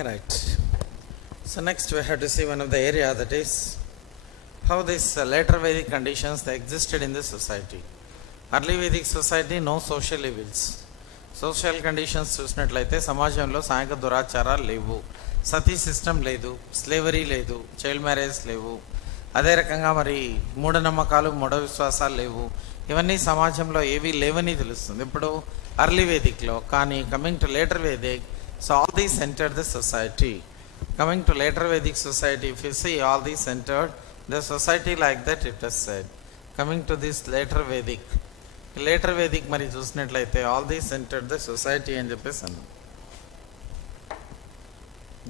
Okay, right. So next we have to see one of the area, that is how these later Vedic conditions they existed in the society. Early Vedic society, no social evils. Social conditions చూసినట్లయితే సమాజంలో సాంఘిక దురాచారాలు లేవు, సతీ system లేదు, slavery లేదు, child marriage లేవు, అదే రకంగా మరి మూఢనమ్మకాలు మూఢ విశ్వాసాలు లేవు. ఇవన్నీ సమాజంలో ఏవీ లేవని తెలుస్తుంది ఇప్పుడు అర్లీ వేదిక్లో. కానీ coming to later Vedic, so all these entered the society. Coming to later Vedic society, if you see all these entered the society like that it was said. Coming to this later Vedic, later Vedic మరి చూసినట్లయితే all these entered the society అని చెప్పేసి అన్నాం.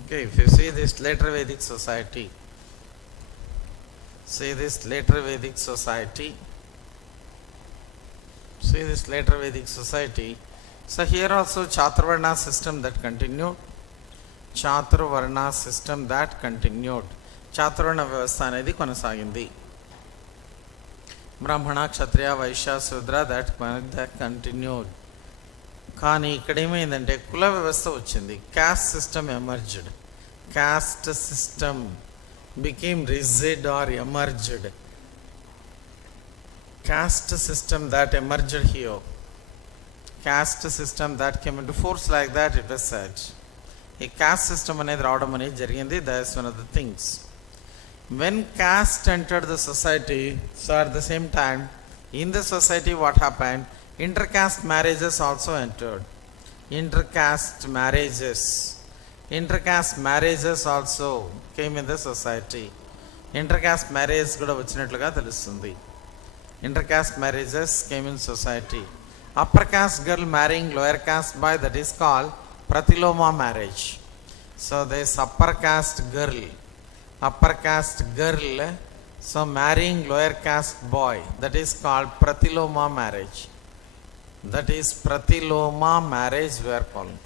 Okay, if you see this later Vedic society, see this later Vedic society, see this later Vedic society. So here also Chaturvarna system that continued, Chaturvarna system that continued, చాతుర్వర్ణ వ్యవస్థ అనేది కొనసాగింది. బ్రాహ్మణ, క్షత్రియ, వైశ్య, శూద్ర that continued. కానీ ఇక్కడ ఏమైందంటే కుల వ్యవస్థ వచ్చింది. Caste system emerged, caste system became rigid or emerged. Caste system that emerged here, caste system that came into force like that it was said. A caste system అనేది రావడం అనేది జరిగింది. That is one of the things. When caste entered the society, so at the same time in the society what happened, intercaste marriages also entered. Intercaste marriages also came in the society. Intercaste marriage కూడా వచ్చినట్లుగా తెలుస్తుంది. Intercaste marriages came in society. Upper caste girl marrying lower caste boy, that is called pratiloma marriage. So this upper caste girl, so marrying lower caste boy, that is called pratiloma marriage. That is pratiloma marriage we are calling.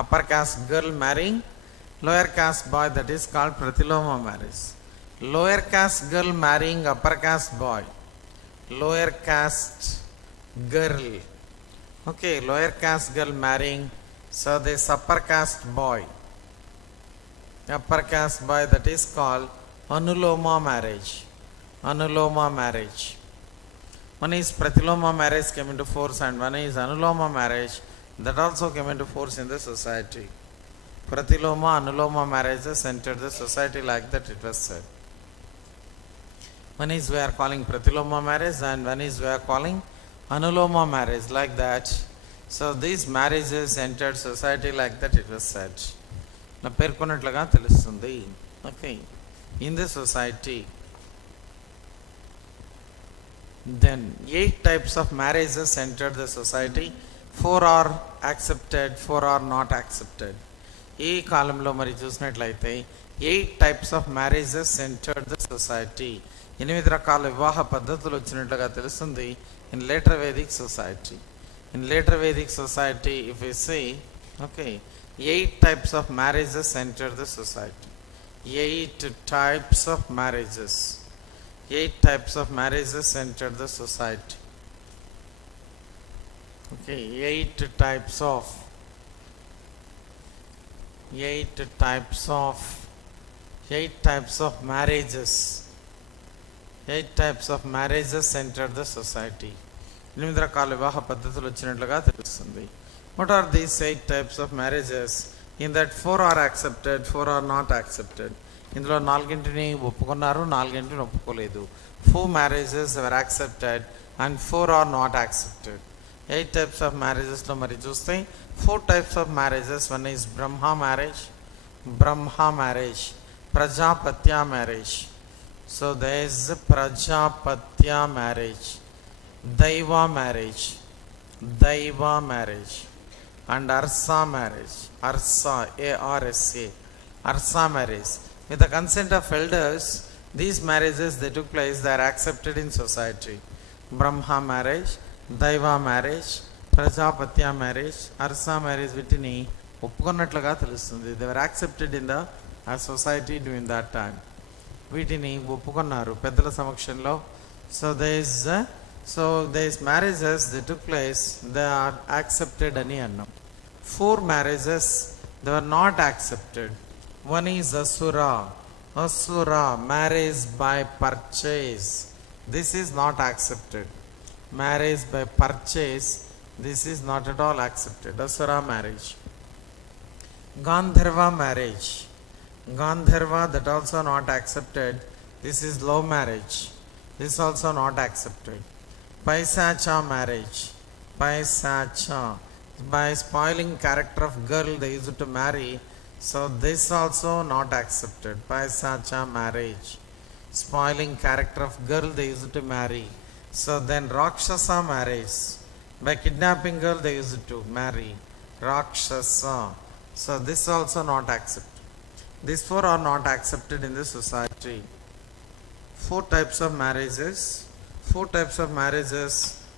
Upper caste girl marrying lower caste boy, that is called pratiloma marriage. Lower caste girl marrying upper caste boy, lower caste girl, okay, lower caste girl marrying, so this upper caste boy, that is called anuloma marriage. One is pratiloma marriage came into force, and one is anuloma marriage that also came into force in the society. Pratiloma, anuloma marriages entered the society like that it was said. One is we are calling pratiloma marriage and one is we are calling anuloma marriage, like that. So these marriages entered society like that it was said. Na పేర్కొన్నట్లుగా తెలుస్తుంది. Okay, in the society. Then 8 types of marriages entered the society. 4 are accepted, 4 are not accepted. ఈ కాలంలో మరి చూసినట్లయితే 8 types of marriages entered the society. 8 రకాల వివాహ పద్ధతులు వచ్చినట్లుగా తెలుస్తుంది in later Vedic society. In later Vedic society, if we see, okay, 8 types of marriages entered the society. 8 types of marriages. 8 types of marriages entered the society. Okay, 8 types of marriages. 8 types of marriages entered the society. 8 రకాల వివాహ పద్ధతులు వచ్చినట్లుగా తెలుస్తుంది. What are these 8 types of marriages? In that 4 are accepted, 4 are not accepted. ఇందులో 4 ఒప్పుకున్నారు, 4 ఒప్పుకోలేదు. 4 marriages were accepted and 4 are not accepted. 8 types of marriages లో మరి చూస్తే 4 types of marriages. One is Brahma marriage, Prajapatya marriage. So there is Prajapatya marriage, Daiva marriage, and Arsa marriage, Arsa marriage. With the consent of elders, these marriages they took place, they are accepted in society. Brahma marriage, దైవ marriage, ప్రజాపత్య marriage, అర్సా marriage వీటిని ఒప్పుకున్నట్లుగా తెలుస్తుంది. They were accepted in the society during that time. వీటిని ఒప్పుకున్నారు పెద్దల సమక్షంలో. So these marriages they took place, they are accepted అని అన్నాం. 4 marriages they were not accepted. One is Asura. Asura, marriage by purchase. This is not accepted. Marriage by purchase, this is not at all accepted. Asura marriage. Gandharva marriage. Gandharva, that also not accepted. This is low marriage. This also not accepted. Paisacha marriage. Paisacha, by spoiling character of girl they used to marry. So this also not accepted. Paisacha marriage, spoiling character of girl they used to marry. So then Rakshasa marriage, by kidnapping girl they used to marry. Rakshasa. So this also not accepted. These four are not accepted in the society. Four types of marriages. Four types of marriages.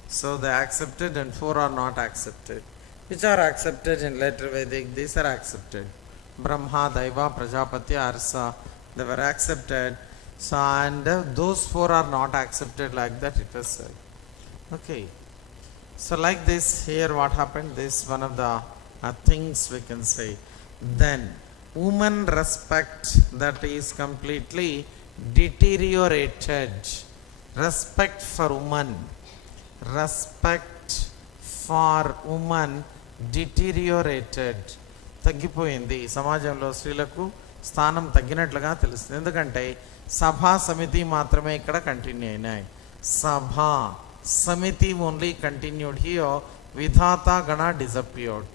So they accepted and four are not accepted. Which are accepted in later Vedic? These are accepted. Brahma, Daiva, Prajapati, Arsa, they were accepted. So and those four are not accepted, like that it was said. Okay. So like this, here what happened? This one of the things we can say. Then woman respect, that is completely deteriorated. Respect for woman. Respect for woman deteriorated. తగ్గిపోయింది. సమాజంలో స్త్రీలకు స్థానం తగ్గినట్లుగా తెలుస్తుంది. ఎందుకంటే సభా సమితి మాత్రమే ఇక్కడ కంటిన్యూ అయినాయి. సభా సమితి only continued. Here Vidhatha Gana disappeared.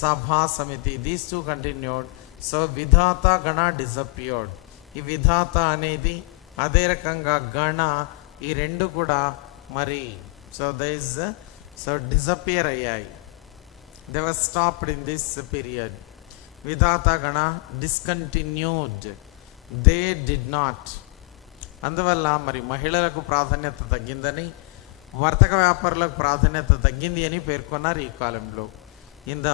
సభా సమితి, these two continued. So Vidhatha Gana disappeared. ఈ విధాత అనేది అదే రకంగా గణ, ఈ రెండు కూడా మరి సో డిసపియర్ అయ్యాయి. They were stopped in this period. Vidhata Gana discontinued. They did not. అందువల్ల మరి మహిళలకు ప్రాధాన్యత తగ్గిందని, వర్తక వ్యాపారులకు ప్రాధాన్యత తగ్గింది అని పేర్కొన్నారు ఈ కాలంలో. In the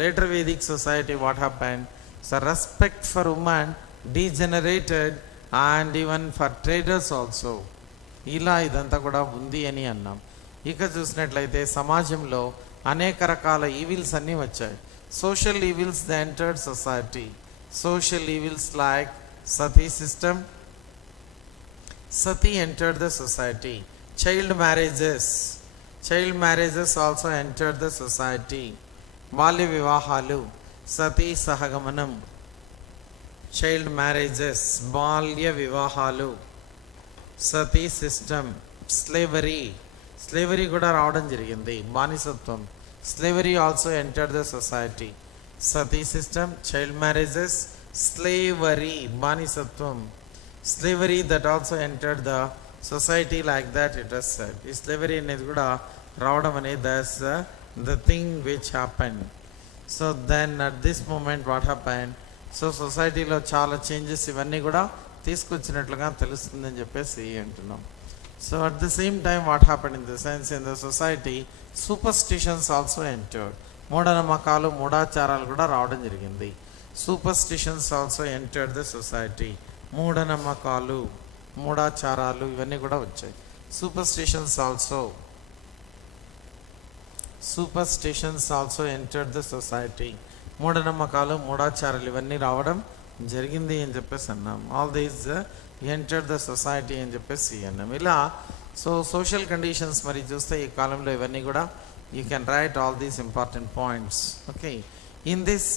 later Vedic society what happened? So respect for women degenerated and even for traders also. ఇలా ఇదంతా కూడా ఉంది అని అన్నాం. ఇక చూసినట్లయితే సమాజంలో అనేక రకాల ఈవిల్స్ అన్నీ వచ్చాయి. Social evils the entered society. Social evils like Sati system. Sati entered the society. Child marriages also entered the society. బాల్య వివాహాలు, సతీ సహగమనం, చైల్డ్ మ్యారేజెస్, బాల్య వివాహాలు, సతీ సిస్టమ్, స్లేవరీ కూడా రావడం జరిగింది, బానిసత్వం. Slavery also entered the society. Sati system, child marriages, slavery, బానిసత్వం. Slavery that also entered the society, like that it was said. ఈ స్లేవరీ అనేది కూడా రావడం అనేది that's the thing which happened. So then at this moment what happened? So సొసైటీలో చాలా changes ఇవన్నీ కూడా తీసుకొచ్చినట్లుగా తెలుస్తుందని చెప్పేసి అంటున్నాం. So at the same time what happened in the sense in the society, superstitions also entered. మూఢనమ్మకాలు, మూఢాచారాలు కూడా రావడం జరిగింది. Superstitions also entered the society. మూఢనమ్మకాలు, మూఢాచారాలు ఇవన్నీ కూడా వచ్చాయి. Superstitions also entered the society. మూఢనమ్మకాలు, మూఢాచారాలు ఇవన్నీ రావడం జరిగింది అని చెప్పేసి అన్నాం. All these entered the society అని చెప్పేసి అన్నాం. ఇలా సో సోషల్ కండిషన్స్ మరి చూస్తే ఈ కాలంలో ఇవన్నీ కూడా you can write all these important points. Okay. In this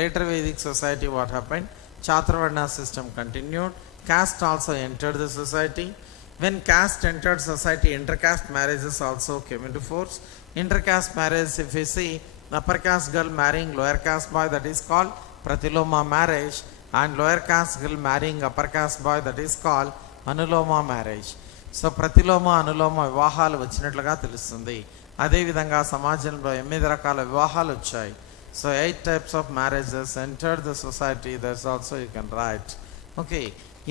later Vedic society what happened? Chaturvarna system continued. caste also entered the society. When caste entered society, intercaste marriages also came into force. Intercaste marriage, if you see upper caste girl marrying lower caste boy, that is called pratiloma marriage, and lower caste girl marrying upper caste boy, that is called anuloma marriage. So Pratiloma anulom వివాహాలు వచ్చినట్లుగా తెలుస్తుంది. అదేవిధంగా సమాజంలో 8 రకాల వివాహాలు వచ్చాయి. So 8 types of marriages entered the society. That's also you can write. Okay.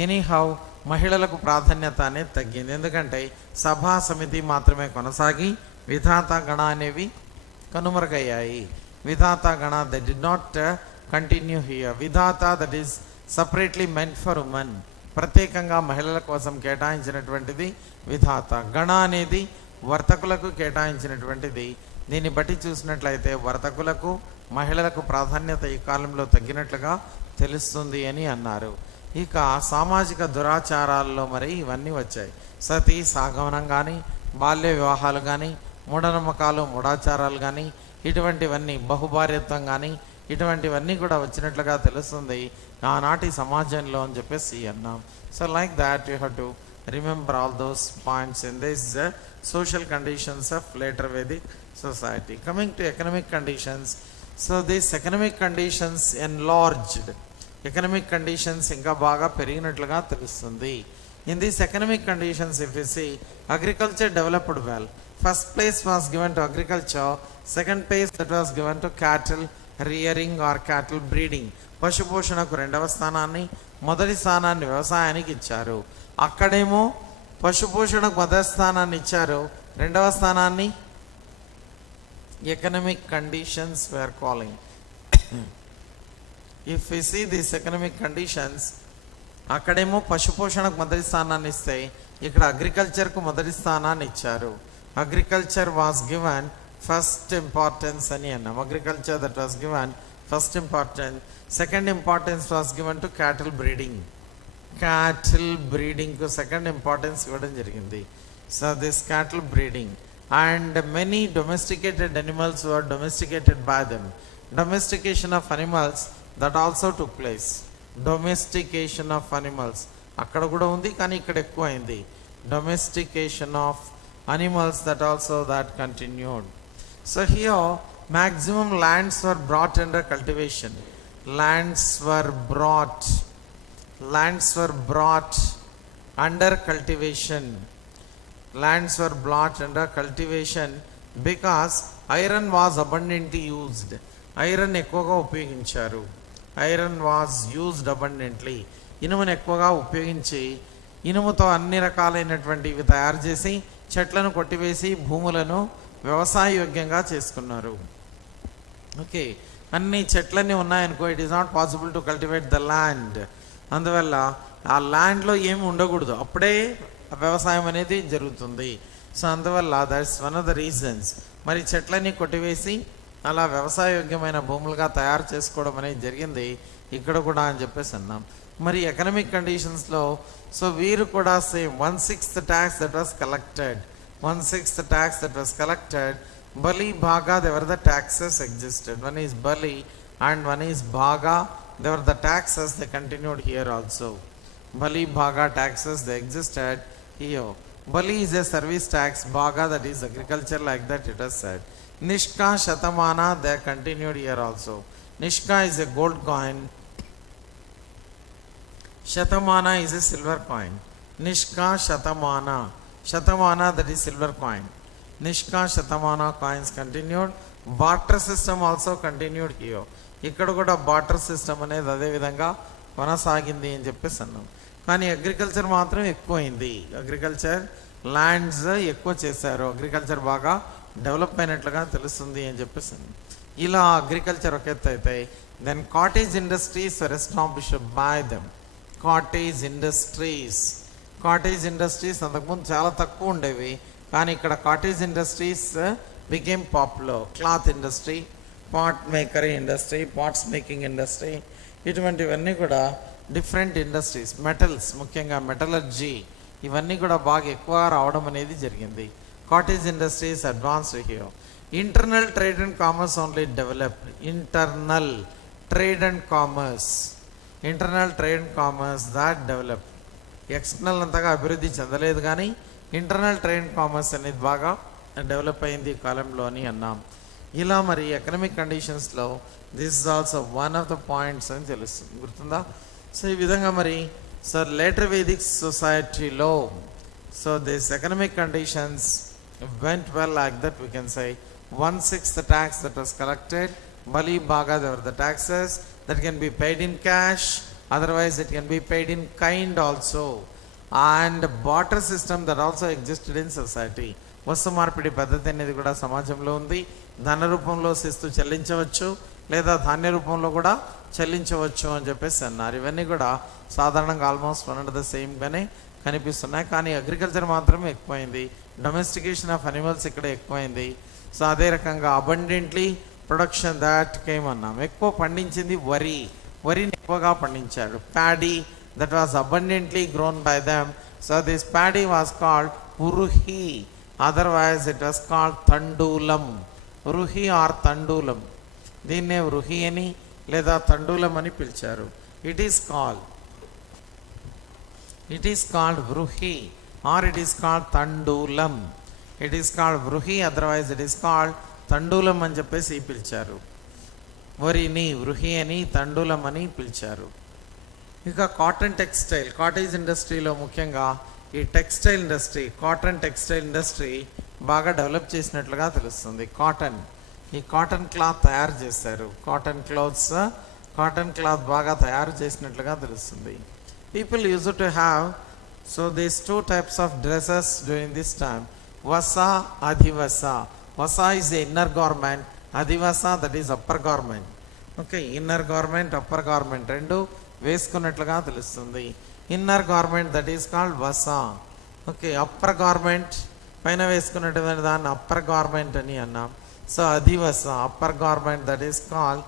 Anyhow మహిళలకు ప్రాధాన్యత అనేది తగ్గింది. ఎందుకంటే సభా సమితి మాత్రమే కొనసాగి విధాత గణ అనేవి కనుమరుగయ్యాయి. Vidatha gana they did not continue here. Vidatha that is separately meant for women, ప్రత్యేకంగా మహిళల కోసం కేటాయించినటువంటిది విధాత. గణ అనేది వర్తకులకు కేటాయించినటువంటిది. దీన్ని బట్టి చూసినట్లయితే వర్తకులకు మహిళలకు ప్రాధాన్యత ఈ కాలంలో తగ్గినట్లుగా తెలుస్తుంది అని అన్నారు. ఇక సామాజిక దురాచారాల్లో మరి ఇవన్నీ వచ్చాయి. సతీ సాగమనం కానీ, బాల్య వివాహాలు కానీ, మూఢనమ్మకాలు మూఢాచారాలు కానీ, ఇటువంటివన్నీ బహుభార్యత్వం కానీ, ఇటువంటివన్నీ కూడా వచ్చినట్లుగా తెలుస్తుంది ఆనాటి సమాజంలో అని చెప్పేసి అన్నాం. So like that you have to remember all those points in this social conditions of later Vedic society. Coming to economic conditions, so these economic conditions enlarged. Economic conditions ఇంకా బాగా పెరిగినట్లుగా తెలుస్తుంది. In these economic conditions, if you see, agriculture developed well. First place was given to agriculture, second place that was given to cattle rearing or cattle breeding. పశుపోషణకు రెండవ స్థానాన్ని, మొదటి స్థానాన్ని వ్యవసాయానికి ఇచ్చారు. అక్కడేమో పశుపోషణకు మొదటి స్థానాన్ని ఇచ్చారు, రెండవ స్థానాన్ని economic conditions were calling. If we see this economic conditions, అక్కడేమో పశుపోషణకు మొదటి స్థానాన్ని ఇస్తే ఇక్కడ అగ్రికల్చర్కు మొదటి స్థానాన్ని ఇచ్చారు. Agriculture was given first importance అని అన్నాం. Agriculture that was given first importance. Second importance was given to cattle breeding. Cattle బ్రీడింగ్కు సెకండ్ ఇంపార్టెన్స్ ఇవ్వడం జరిగింది. So this cattle breeding and many domesticated animals were domesticated by them. Domestication of animals that also took place. Domestication of animals అక్కడ కూడా ఉంది, కానీ ఇక్కడ ఎక్కువ అయింది. Domestication of animals that also that continued. So here maximum lands were brought under cultivation. Lands were brought under cultivation. Lands were brought under cultivation because iron was abundantly used. Iron ఎక్కువగా ఉపయోగించారు. Iron was used abundantly. ఇనుమును ఎక్కువగా ఉపయోగించి ఇనుముతో అన్ని రకాలైనటువంటివి తయారు చేసి చెట్లను కొట్టివేసి భూములను వ్యవసాయ యోగ్యంగా చేసుకున్నారు. ఓకే, అన్ని చెట్లన్నీ ఉన్నాయనుకో, it is not possible to cultivate the land. అందువల్ల ఆ ల్యాండ్లో ఏమి ఉండకూడదు, అప్పుడే వ్యవసాయం అనేది జరుగుతుంది. సో అందువల్ల that's one of the reasons. మరి చెట్లన్నీ కొట్టివేసి అలా వ్యవసాయ యోగ్యమైన భూములుగా తయారు చేసుకోవడం అనేది జరిగింది ఇక్కడ కూడా అని చెప్పేసి అన్నాం. మరి ఎకనమిక్ కండిషన్స్లో సో వీరు కూడా same 1/6 tax that was collected. 1/6 tax that was collected. Bali bhaga there the taxes existed. One is bali and one is bhaga. There the taxes they continued here also. Bali bhaga taxes they existed here. Bali is a service tax, bhaga that is agriculture, like that it has said. Nishka shatamana they continued here also. Nishka is a gold coin. Shatamana is a silver coin. Nishka Shatamana. Shatamana, that is silver coin. Nishka Shatamana coins continued. Barter system also continued here. ఇక్కడ కూడా barter system అనేది అదే విధంగా కొనసాగింది అని చెప్పేసి అన్నాం. కానీ అగ్రికల్చర్ మాత్రం ఎక్కువైంది. అగ్రికల్చర్ ల్యాండ్స్ ఎక్కువ చేశారు. అగ్రికల్చర్ బాగా డెవలప్ అయినట్లుగా తెలుస్తుంది అని చెప్పేసి అన్నాం. ఇలా అగ్రికల్చర్ ఒక ఎత్తు అయితే then cottage industries were established by them. Cottage industries అంతకుముందు చాలా తక్కువ ఉండేవి, కానీ ఇక్కడ cottage industries became popular. Cloth industry, pot makery industry, pots making industry, ఇటువంటివన్నీ కూడా డిఫరెంట్ ఇండస్ట్రీస్. మెటల్స్, ముఖ్యంగా మెటలర్జీ, ఇవన్నీ కూడా బాగా ఎక్కువ రావడం అనేది జరిగింది. Cottage industries advanced here. Internal trade and commerce only developed. Internal trade and commerce that develop. External అంతగా అభివృద్ధి చెందలేదు, కానీ ఇంటర్నల్ ట్రేడ్ కామర్స్ అనేది బాగా డెవలప్ అయింది ఈ కాలంలో అని అన్నాం. ఇలా మరి ఎకనమిక్ కండిషన్స్లో this is also one of the points అని తెలుస్తుంది, గుర్తుందా? సో ఈ విధంగా మరి సో లేటర్ వేదిక్ సొసైటీలో so this economic conditions went well like that. We can say 1/6 the tax that was collected. Bali Bhaga, there were the taxes that can be paid in cash, otherwise it can be paid in kind also. And barter system that also existed in society. వస్తు మార్పిడి పద్ధతి అనేది కూడా సమాజంలో ఉంది. ధన రూపంలో శిస్తు చెల్లించవచ్చు, లేదా ధాన్య రూపంలో కూడా చెల్లించవచ్చు అని చెప్పేసి అన్నారు. ఇవన్నీ కూడా సాధారణంగా ఆల్మోస్ట్ వన్ అండ్ ద సేమ్గానే కనిపిస్తున్నాయి. కానీ అగ్రికల్చర్ మాత్రమే ఎక్కువైంది. డొమెస్టికేషన్ ఆఫ్ అనిమల్స్ ఇక్కడ ఎక్కువైంది. సో అదే రకంగా అబండెంట్లీ ప్రొడక్షన్ దాట్ కేమ్ అన్నాం. ఎక్కువ పండించింది వరిని ఎక్కువగా పండించాడు. Paddy that was abundantly grown by them. So this paddy was called ఉరుహి, otherwise it was called tandulam. ఉరుహి ఆర్ తండూలం, దీన్నే వృహి అని లేదా తండూలం అని పిలిచారు. It is called vrihi or it is called tandulam. It is called vrihi, otherwise it is called tandulam అని చెప్పేసి పిలిచారు. వరిని వృహి అని తండూలం అని పిలిచారు. ఇక కాటన్ టెక్స్టైల్, కాటేజ్ ఇండస్ట్రీలో ముఖ్యంగా ఈ textile industry, cotton textile industry బాగా డెవలప్ చేసినట్లుగా తెలుస్తుంది. ఈ కాటన్ క్లాత్ తయారు చేశారు. కాటన్ క్లాత్ బాగా తయారు చేసినట్లుగా తెలుస్తుంది. People use to have these 2 types of dresses during this time. Vasa, Adhivasa. Vasa is the inner garment, Adhivasa that is upper garment. Okay, inner garment, upper garment రెండు వేసుకున్నట్లుగా తెలుస్తుంది. Inner garment that is called vasa. Okay, upper garment పైన వేసుకున్నటువంటి దాన్ని upper garment అని అన్నాం. So adhivasa, upper garment that is called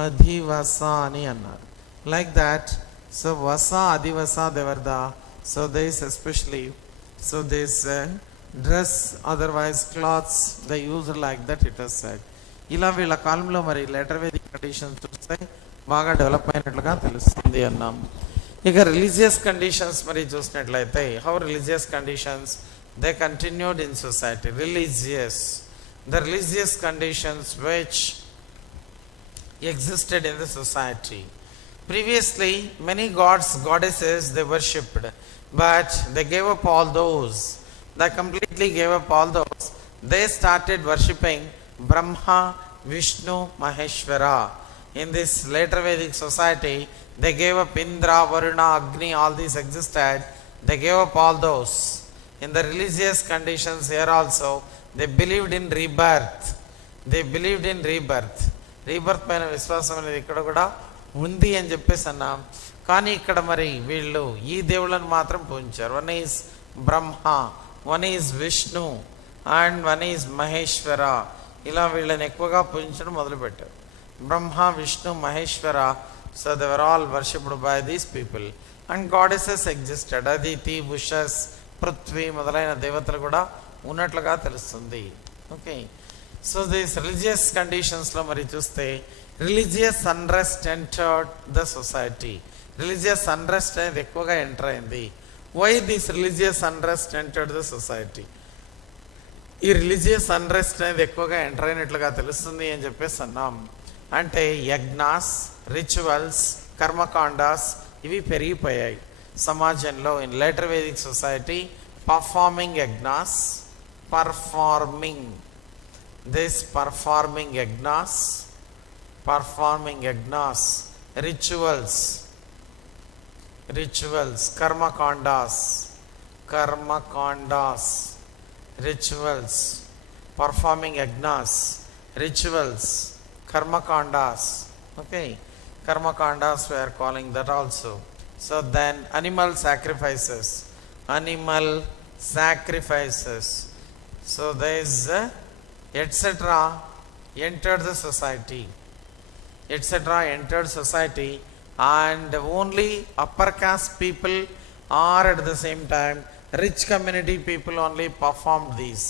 adhivasa అని అన్నారు. Like that. So vasa, adhivasa there the this especially this dress otherwise clothes the use like that it was said. ఇలా వీళ్ళ కాలంలో మరి లెటర్ వేదిక్ కండిషన్స్ చూస్తే బాగా డెవలప్ అయినట్లుగా తెలుస్తుంది అన్నాం. ఇక రిలీజియస్ కండిషన్స్ మరి చూసినట్లయితే, how religious conditions they continued in society. The religious conditions which existed in the society. Previously, many gods, goddesses they worshipped, but they gave up all those. They completely gave up all those. They started worshipping Brahma, Vishnu, Maheshwara. In this later Vedic society, they gave up Indra, Varuna, Agni, all these existed. They gave up all those. In the religious conditions here also, they believed in rebirth. Rebirth పైన విశ్వాసం అనేది ఇక్కడ కూడా ఉంది అని చెప్పేసి అన్నాం. కానీ ఇక్కడ మరి వీళ్ళు ఈ దేవుళ్ళను మాత్రం పూజించారు. One is Brahma, one is Vishnu and one is Maheshwara. ఇలా వీళ్ళని ఎక్కువగా పూజించడం మొదలుపెట్టారు. Brahma, Vishnu, Maheshwara. So they were all worshipped by these people. And goddesses existed. Aditi, Ushas, Prithvi మొదలైన దేవతలు కూడా ఉన్నట్లుగా తెలుస్తుంది. ఓకే, సో దీస్ రిలీజియస్ కండిషన్స్లో మరి చూస్తే religious unrest entered the society. Religious unrest అనేది ఎక్కువగా ఎంటర్ అయింది. Why this religious unrest entered the society? ఈ రిలీజియస్ అన్రెస్ట్ అనేది ఎక్కువగా ఎంటర్ అయినట్లుగా తెలుస్తుంది అని చెప్పేసి అన్నాం. అంటే యజ్ఞాస్, రిచువల్స్, కర్మకాండాస్ ఇవి పెరిగిపోయాయి సమాజంలో. In later Vedic society, performing యజ్ఞాస్, performing yagnas, rituals, karmakandas, rituals, performing yagnas, rituals, karmakandas. Okay, karmakandas we are calling that also. So then animal sacrifices. So there is etc. entered the society, and only upper caste people or at the same time rich community people only performed these.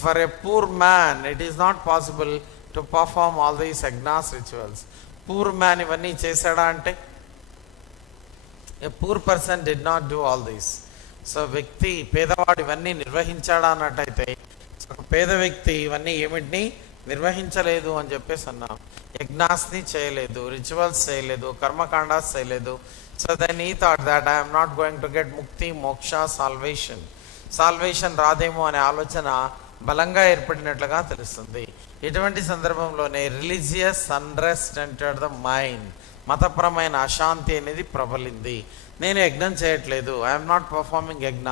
For a poor man it is not possible to perform all these yagnas, rituals. Poor man ivanni chesada ante, a poor person did not do all this. So వ్యక్తి పేదవాడు ఇవన్నీ నిర్వహించాడా అన్నట్టయితే పేద వ్యక్తి ఇవన్నీ ఏమిటిని నిర్వహించలేదు అని చెప్పేసి అన్నాం. యజ్ఞాస్ని చేయలేదు, రిచువల్స్ చేయలేదు, కర్మకాండాస్ చేయలేదు. సో దెన్ ఈ thought that I'm not going to get ముక్తి, మోక్ష, సాల్వేషన్ రాదేమో అనే ఆలోచన బలంగా ఏర్పడినట్లుగా తెలుస్తుంది. ఇటువంటి సందర్భంలోనే religious unrest entered the mind. మతపరమైన అశాంతి అనేది ప్రబలింది. నేను యజ్ఞం చేయట్లేదు, ఐఎమ్ నాట్ పర్ఫార్మింగ్ యజ్ఞ,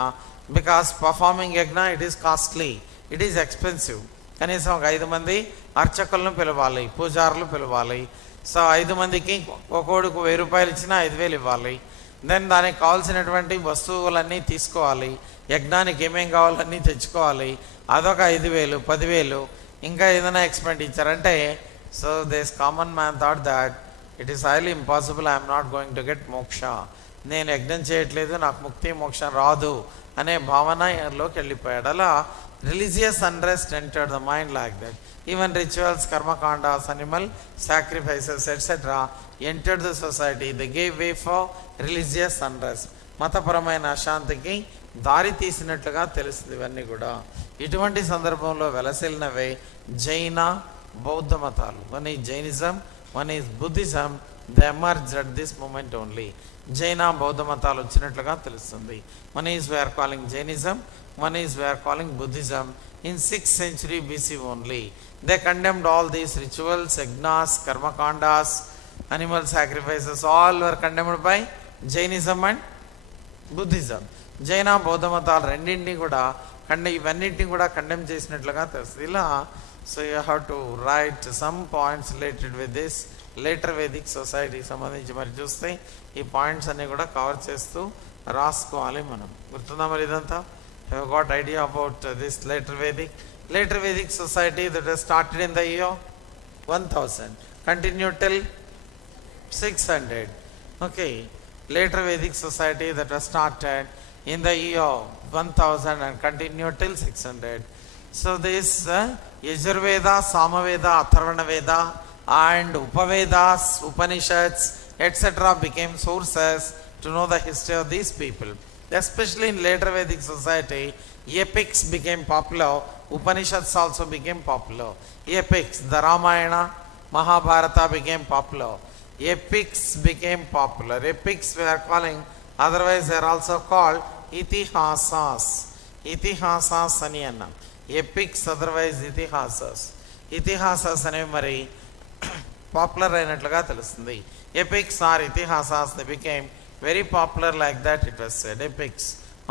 బికాస్ పర్ఫార్మింగ్ యజ్ఞ it is costly, it is expensive. కనీసం ఒక 5 మంది అర్చకులను పిలవాలి, పూజారులు పిలవాలి. సో 5 మందికి ఒక్కోడికి 1000 రూపాయలు ఇచ్చినా 5000 ఇవ్వాలి. దెన్ దానికి కావాల్సినటువంటి వస్తువులన్నీ తీసుకోవాలి, యజ్ఞానికి ఏమేం కావాలన్నీ తెచ్చుకోవాలి, అదొక 5,000 10,000 ఇంకా ఏదైనా ఎక్స్పెండిచర్ అంటే. So this common man thought that it is highly impossible, I'm not going to get మోక్ష, నేను యజ్ఞం చేయట్లేదు నాకు ముక్తి మోక్షం రాదు అనే భావనలోకి వెళ్ళిపోయాడు. అలా religious unrest entered the mind like that. Even rituals, karmakandas, animal sacrifices etcetera entered the society. They gave way for religious unrest. మతపరమైన అశాంతికి దారి తీసినట్లుగా తెలుస్తుంది ఇవన్నీ కూడా. ఇటువంటి సందర్భంలో వెలసిల్లినవే జైన బౌద్ధ మతాలు. One is Jainism, one is Buddhism. They emerge at this moment only. Jaina Bauddha మతాలు వచ్చినట్లుగా తెలుస్తుంది. One is we are calling Jainism, one is we are calling Buddhism. In 6th century BC only, they condemned all these rituals, yagnas, karma kandas, animal sacrifices, all were condemned by Jainism and Buddhism. జైన బౌద్ధ మతాలు రెండింటినీ కూడా ఇవన్నింటినీ కూడా condemn చేసినట్లుగా తెలుస్తుంది. ఇలా so you have to write some points related with this later Vedic సొసైటీకి సంబంధించి మరి చూస్తే ఈ పాయింట్స్ అన్నీ కూడా కవర్ చేస్తూ రాసుకోవాలి మనం. గుర్తుందా మరి ఇదంతా? Have you got idea about this later Vedic society that was started in the year 1000, continued till 600. Okay, later Vedic society that was started in the year 1000 and continued till 600. So this Yajurveda, Samaveda, Atharvana Veda and Upavedas, Upanishads etc. became sources to know the history of these people. Especially in later Vedic society, epics became popular, Upanishads also became popular. Epics, the Ramayana, Mahabharata became popular. Epics became popular. Epics we are calling, otherwise they are also called Itihasas. Itihasas ani anna. Epics otherwise Itihasas. Itihasas ane mari popular అయినట్లుగా తెలుస్తుంది. Epics or Itihasas, they became very popular like that it was said. Epics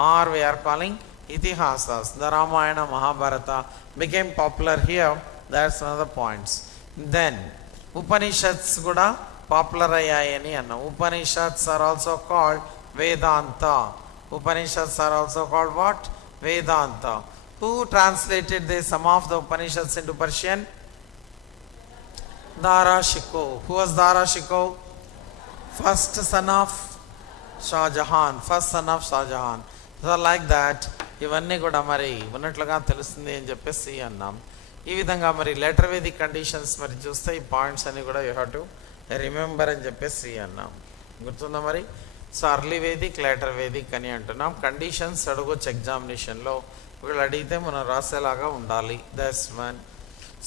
or we are calling Itihasas. The Ramayana, Mahabharata became popular here. That's one of the points. Then Upanishads kuda popular ayyayani anna. Upanishads are also called Vedanta. Upanishads are also called what? Vedanta. Who translated some of the Upanishads into Persian? Dara Shikoh. Who was Dara Shikoh? First son of Shah Jahan. So like that ఇవన్నీ కూడా మరి ఉన్నట్లుగా తెలుస్తుంది అని చెప్పేసి అన్నాం. ఈ విధంగా మరి లెటర్ వేదిక్ కండిషన్స్ మరి చూస్తే ఈ పాయింట్స్ అన్ని కూడా యూ హ్యావ్ టు రిమెంబర్ అని చెప్పేసి అన్నాం. గుర్తుందా మరి? So early Vedic, letter Vedic అని అంటున్నాం. కండిషన్స్ అడగొచ్చు ఎగ్జామినేషన్లో, ఒకళ్ళు అడిగితే మనం రాసేలాగా ఉండాలి. That's one.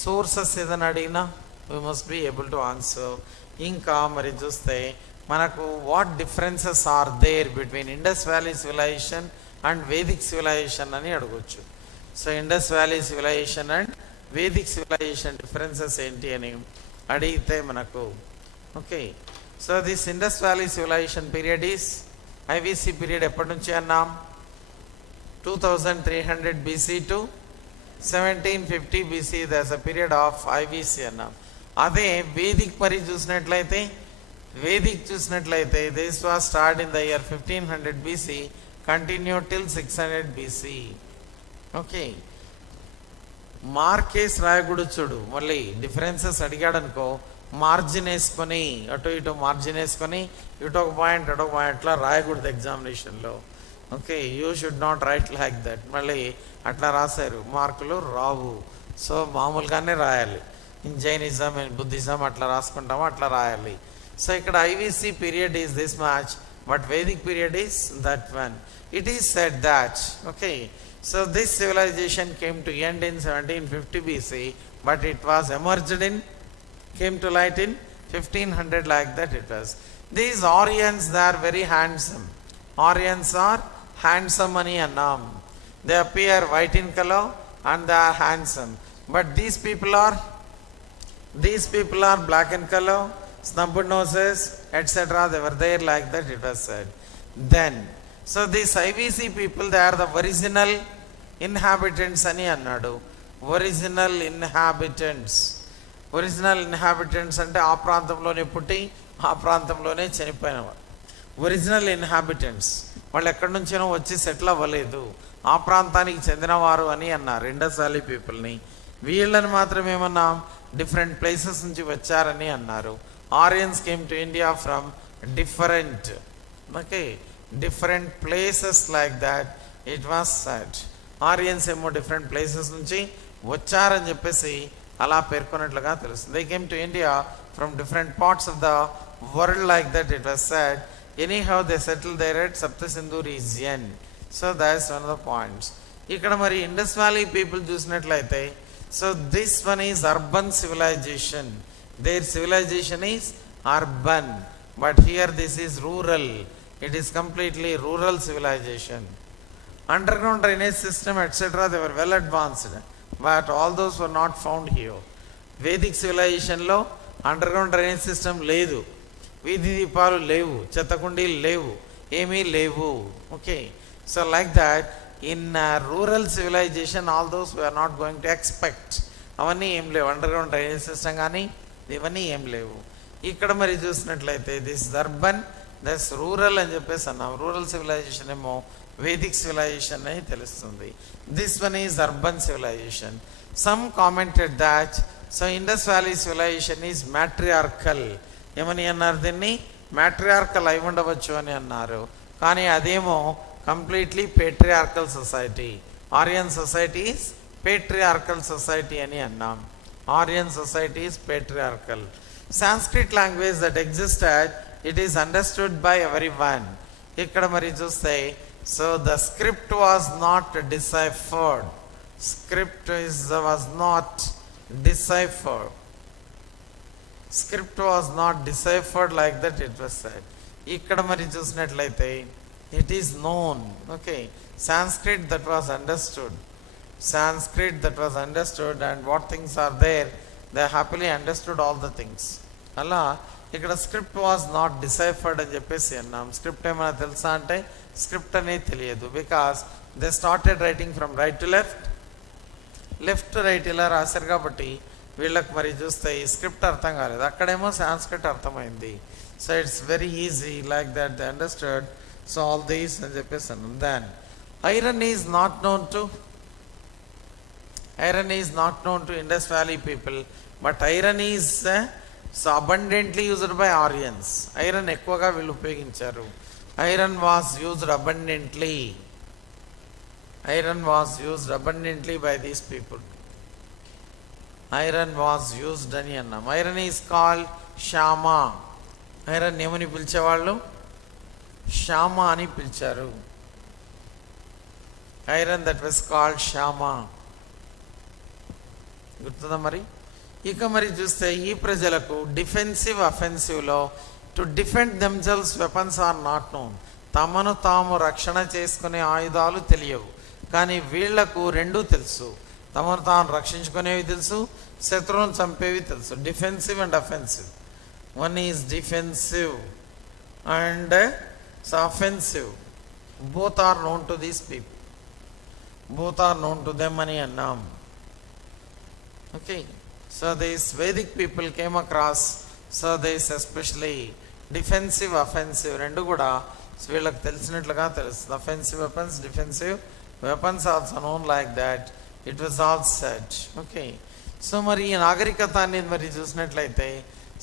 సోర్సెస్ ఏదైనా అడిగినా we must be able to answer. ఇంకా మరి చూస్తే మనకు what differences are there between Indus valley civilization and Vedic civilization అని అడగొచ్చు. So Indus valley civilization and Vedic civilization differences ఏంటి అని అడిగితే మనకు okay. So this Indus valley civilization period is IVC period ఎప్పటి నుంచి అన్నాం? 2300 BC to 1750 BC that's a period of IVC అన్నాం. అదే వేదిక్ మరి చూసినట్లయితే this was started in the year 1500 BC, continued till 600 BC. Okay, మార్కేస్ రాయకూడదు. చూడు మళ్ళీ డిఫరెన్సెస్ అడిగాడు అనుకో, మార్జిన్ వేసుకొని అటు ఇటు మార్జిన్ వేసుకొని ఇటు ఒక పాయింట్ అటు ఒక పాయింట్ అట్లా రాయకూడదు ఎగ్జామినేషన్లో. Okay, you should not right like that. మళ్ళీ అట్లా రాశారు మార్కులు రావు. సో మామూలుగానే రాయాలి. ఇన్ జైనిజం అండ్ బుద్ధిజం అట్లా రాసుకుంటామో అట్లా రాయాలి. సో ఇక్కడ IVC period is this much, but Vedic period is that one. It is said that, okay, so this civilization came to end in 1750 BC, but it was came to light in 1500 like that it was. These Aryans, they are very handsome. Aryans are handsome ani annam. They appear white in color and they are handsome. But these people are black in color, snubbed noses, etc. They were there like that it was said. Then so these IVC people, they are the original inhabitants ani annadu. Original inhabitants అంటే ఆ ప్రాంతంలోనే పుట్టి ఆ ప్రాంతంలోనే చనిపోయినవారు. Original inhabitants, వాళ్ళు ఎక్కడి నుంచినో వచ్చి settle అవ్వలేదు, ఆ ప్రాంతానికి చెందినవారు అని అన్నారు ఇండస్ వ్యాలీ పీపుల్ని. వీళ్ళని మాత్రం ఏమన్నాం, డిఫరెంట్ ప్లేసెస్ నుంచి వచ్చారని అన్నారు. Aryans came to India from different different places like that it was said. Aryans ఏమో డిఫరెంట్ ప్లేసెస్ నుంచి వచ్చారని చెప్పేసి అలా పేర్కొన్నట్లుగా తెలుస్తుంది. They came to India from different parts of the world like that it was said. Anyhow they settle there at Sapta Sindhu region. So that's one of the points. ఇక్కడ మరి Indus valley people చూసినట్లయితే, so this one is urban civilization. There civilisation is urban, but here this is rural. It is completely rural civilization. Underground drainage system etc. they were well advanced, but all those were not found here. Vedic civilization లో underground drainage system లేదు, వీధి దీపాలు లేవు, చెత్తకుండీలు లేవు, ఏమీ లేవు. Okay, so like that in rural civilization all those we're not going to expect. అవన్నీ ఏం లేవు, అండర్గ్రౌండ్ డ్రైనేజ్ సిస్టమ్ కానీ ఇవన్నీ ఏం లేవు. ఇక్కడ మరి చూసినట్లయితే this is urban, that's rural అని చెప్పేసి అన్నాం. రూరల్ సివిలైజేషన్ ఏమో వేదిక్ సివిలైజేషన్ అని తెలుస్తుంది. This one is urban civilization. Some commented that so Indus valley civilization is matriarchal. ఏమని అన్నారు, దీన్ని మ్యాట్రియార్కల్ అయి ఉండవచ్చు అని అన్నారు. కానీ అదేమో completely patriarchal society. Aryan society is patriarchal society అని అన్నాం. Aryan society is patriarchal. Sanskrit language that existed, it is understood by everyone. ఇక్కడ మరి చూస్తే, so the script was not deciphered. Script was not deciphered. Script was not deciphered like that it was said. ఇక్కడ మరి చూసినట్లయితే it is known. Okay, Sanskrit that was understood. Sanskrit that was understood and what things are there, they happily understood all the things. అలా ఇక్కడ script was not డిసైఫర్డ్ అని చెప్పేసి అన్నాం. Script ఏమైనా తెలుసా అంటే స్క్రిప్ట్ అనేది తెలియదు. Because they started writing from right to left, left to right ఇలా రాశారు కాబట్టి వీళ్ళకి మరి చూస్తే ఈ స్క్రిప్ట్ అర్థం కాలేదు. అక్కడేమో సాంస్క్రిట్ అర్థమైంది. So it's very easy like that they understood. So all these అని చెప్పేసి అన్నాం. Then iron is not known to Indus valley people, but iron is so abundantly used by Aryans. Iron ఎక్కువగా వీళ్ళు ఉపయోగించారు. Iron was used abundantly. Iron was used abundantly by these people. Iron was used అని అన్నాం. Iron is called Shyama. Iron ఏమని పిలిచేవాళ్ళు, శ్యామా అని పిలిచారు. Iron that was called Shyama. గుర్తుందా మరి? ఇక మరి చూస్తే ఈ ప్రజలకు డిఫెన్సివ్ అఫెన్సివ్లో to defend themselves weapons are not known. తమను తాము రక్షణ చేసుకునే ఆయుధాలు తెలియవు, కానీ వీళ్లకు రెండూ తెలుసు. తమను తాము రక్షించుకునేవి తెలుసు, శత్రువులను చంపేవి తెలుసు. Defensive and offensive. One is defensive and offensive. Both are known to these people. Both are known to them అని అన్నాం. Okay, so these Vedic people came across, so this especially defensive offensive రెండు కూడా వీళ్ళకి తెలిసినట్లుగా తెలుస్తుంది. offensive weapons, defensive weapons also known like that. It was all said. Okay, so మరి ఈ నాగరికత అనేది మరి చూసినట్లయితే,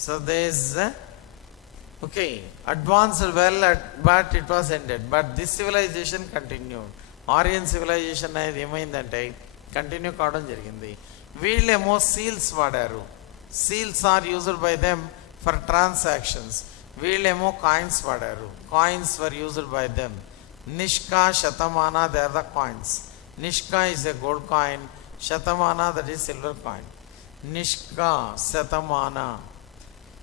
so this okay advanced well but it was ended, but this civilization continued. Aryan civilization అనేది ఏమైందంటే కంటిన్యూ కావడం జరిగింది. వీళ్ళేమో సీల్స్ వాడారు. Seals are used by them for transactions. వీళ్ళేమో కాయిన్స్ వాడారు. Coins were used by them. Nishka, shatamana, they are the coins. Nishka is a gold coin, shatamana that is silver coin. Nishka, shatamana.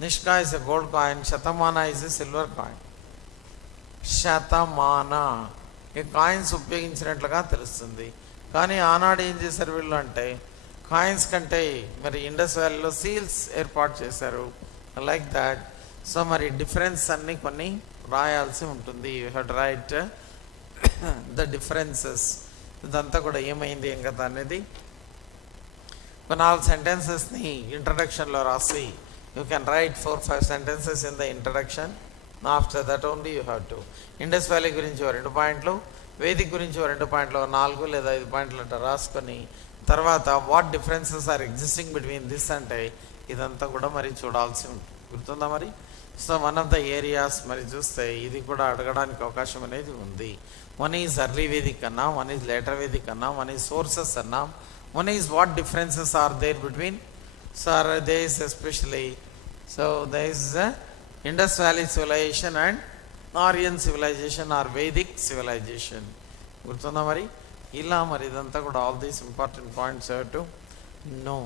Nishka is a gold coin, shatamana is a silver coin. Shatamana ఈ coins ఉపయోగించినట్లుగా తెలుస్తుంది. కానీ ఆనాడు ఏం చేశారు వీళ్ళు అంటే, కాయిన్స్ కంటే మరి ఇండస్ వ్యాలీలో సీల్స్ ఏర్పాటు చేశారు. Like that. సో మరి డిఫరెన్స్ అన్నీ కొన్ని రాయాల్సి ఉంటుంది. You have to right the differences. ఇదంతా కూడా ఏమైంది ఏం కదా అనేది ఒక 4 సెంటెన్సెస్ని ఇంట్రడక్షన్లో రాసి, you can right 4-5 sentences in the introduction after that only you have to. Indus valley గురించి 2 పాయింట్లు, వేదిక్ గురించి 2 పాయింట్లు, 4 లేదా 5 పాయింట్లు అట్లా రాసుకొని తర్వాత what differences are existing between this అంటే ఇదంతా కూడా మరి చూడాల్సి ఉంటుంది. గుర్తుందా మరి? So one of the areas మరి చూస్తే ఇది కూడా అడగడానికి అవకాశం అనేది ఉంది. వన్ ఈజ్ ఎర్లీ వేదిక్ అన్నా, వన్ ఈజ్ లేటర్ వేదిక్ అన్నా, వన్ ఈజ్ సోర్సెస్ అన్నా, one is what differences are there between. So they is especially so they is Indus valley civilization and Aryan civilization or Vedic civilization. గుర్తుందా మరి? ఇలా మరి ఇదంతా కూడా all these important points to know.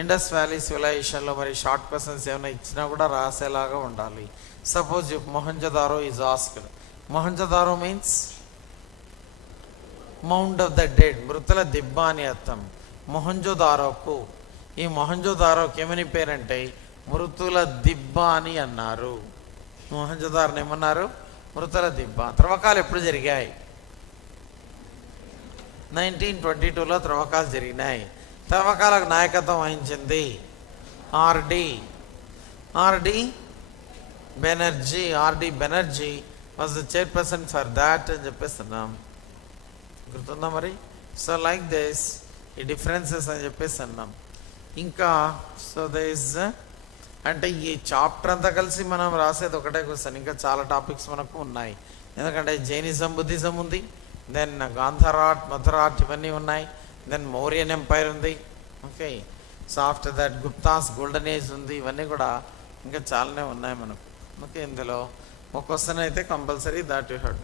Indus valley సివిలైజేషన్లో మరి short questions ఏమైనా ఇచ్చినా కూడా రాసేలాగా ఉండాలి. Suppose if Mohenjodaro is asked, Mohenjodaro means mound of the dead, మృతుల దిబ్బ అని అర్థం. మొహంజోదారోకు, ఈ మొహంజోదారోకి ఏమని పేరంటే మృతుల దిబ్బ అని అన్నారు. మొహంజోదారోని ఏమన్నారు? మృతుల దిబ్బ. త్రవ్వకాలు ఎప్పుడు జరిగాయి? 1922లో త్రవ్వకాలు జరిగినాయి. త్రవ్వకాలకు నాయకత్వం వహించింది RD Banerjee. RD Banerjee was the chairperson for that అని చెప్పేస్తున్నాం. గుర్తుందా మరి? సో లైక్ దిస్ ఈ డిఫరెన్సెస్ అని చెప్పేసి అన్నాం. ఇంకా సో దిస్ అంటే ఈ చాప్టర్ అంతా కలిసి మనం రాసేది ఒకటే క్వశ్చన్. ఇంకా చాలా టాపిక్స్ మనకు ఉన్నాయి. ఎందుకంటే జైనిజం, బుద్ధిజం ఉంది, then Gandhar art, Mathura art ఇవన్నీ ఉన్నాయి, దెన్ మౌర్యన్ ఎంపైర్ ఉంది. Okay, so after that Guptas golden age ఉంది. ఇవన్నీ కూడా ఇంకా చాలానే ఉన్నాయి మనకు. ఓకే, ఇందులో ఒక క్వశ్చన్ అయితే కంపల్సరీ దాట్ యూ హెడ్.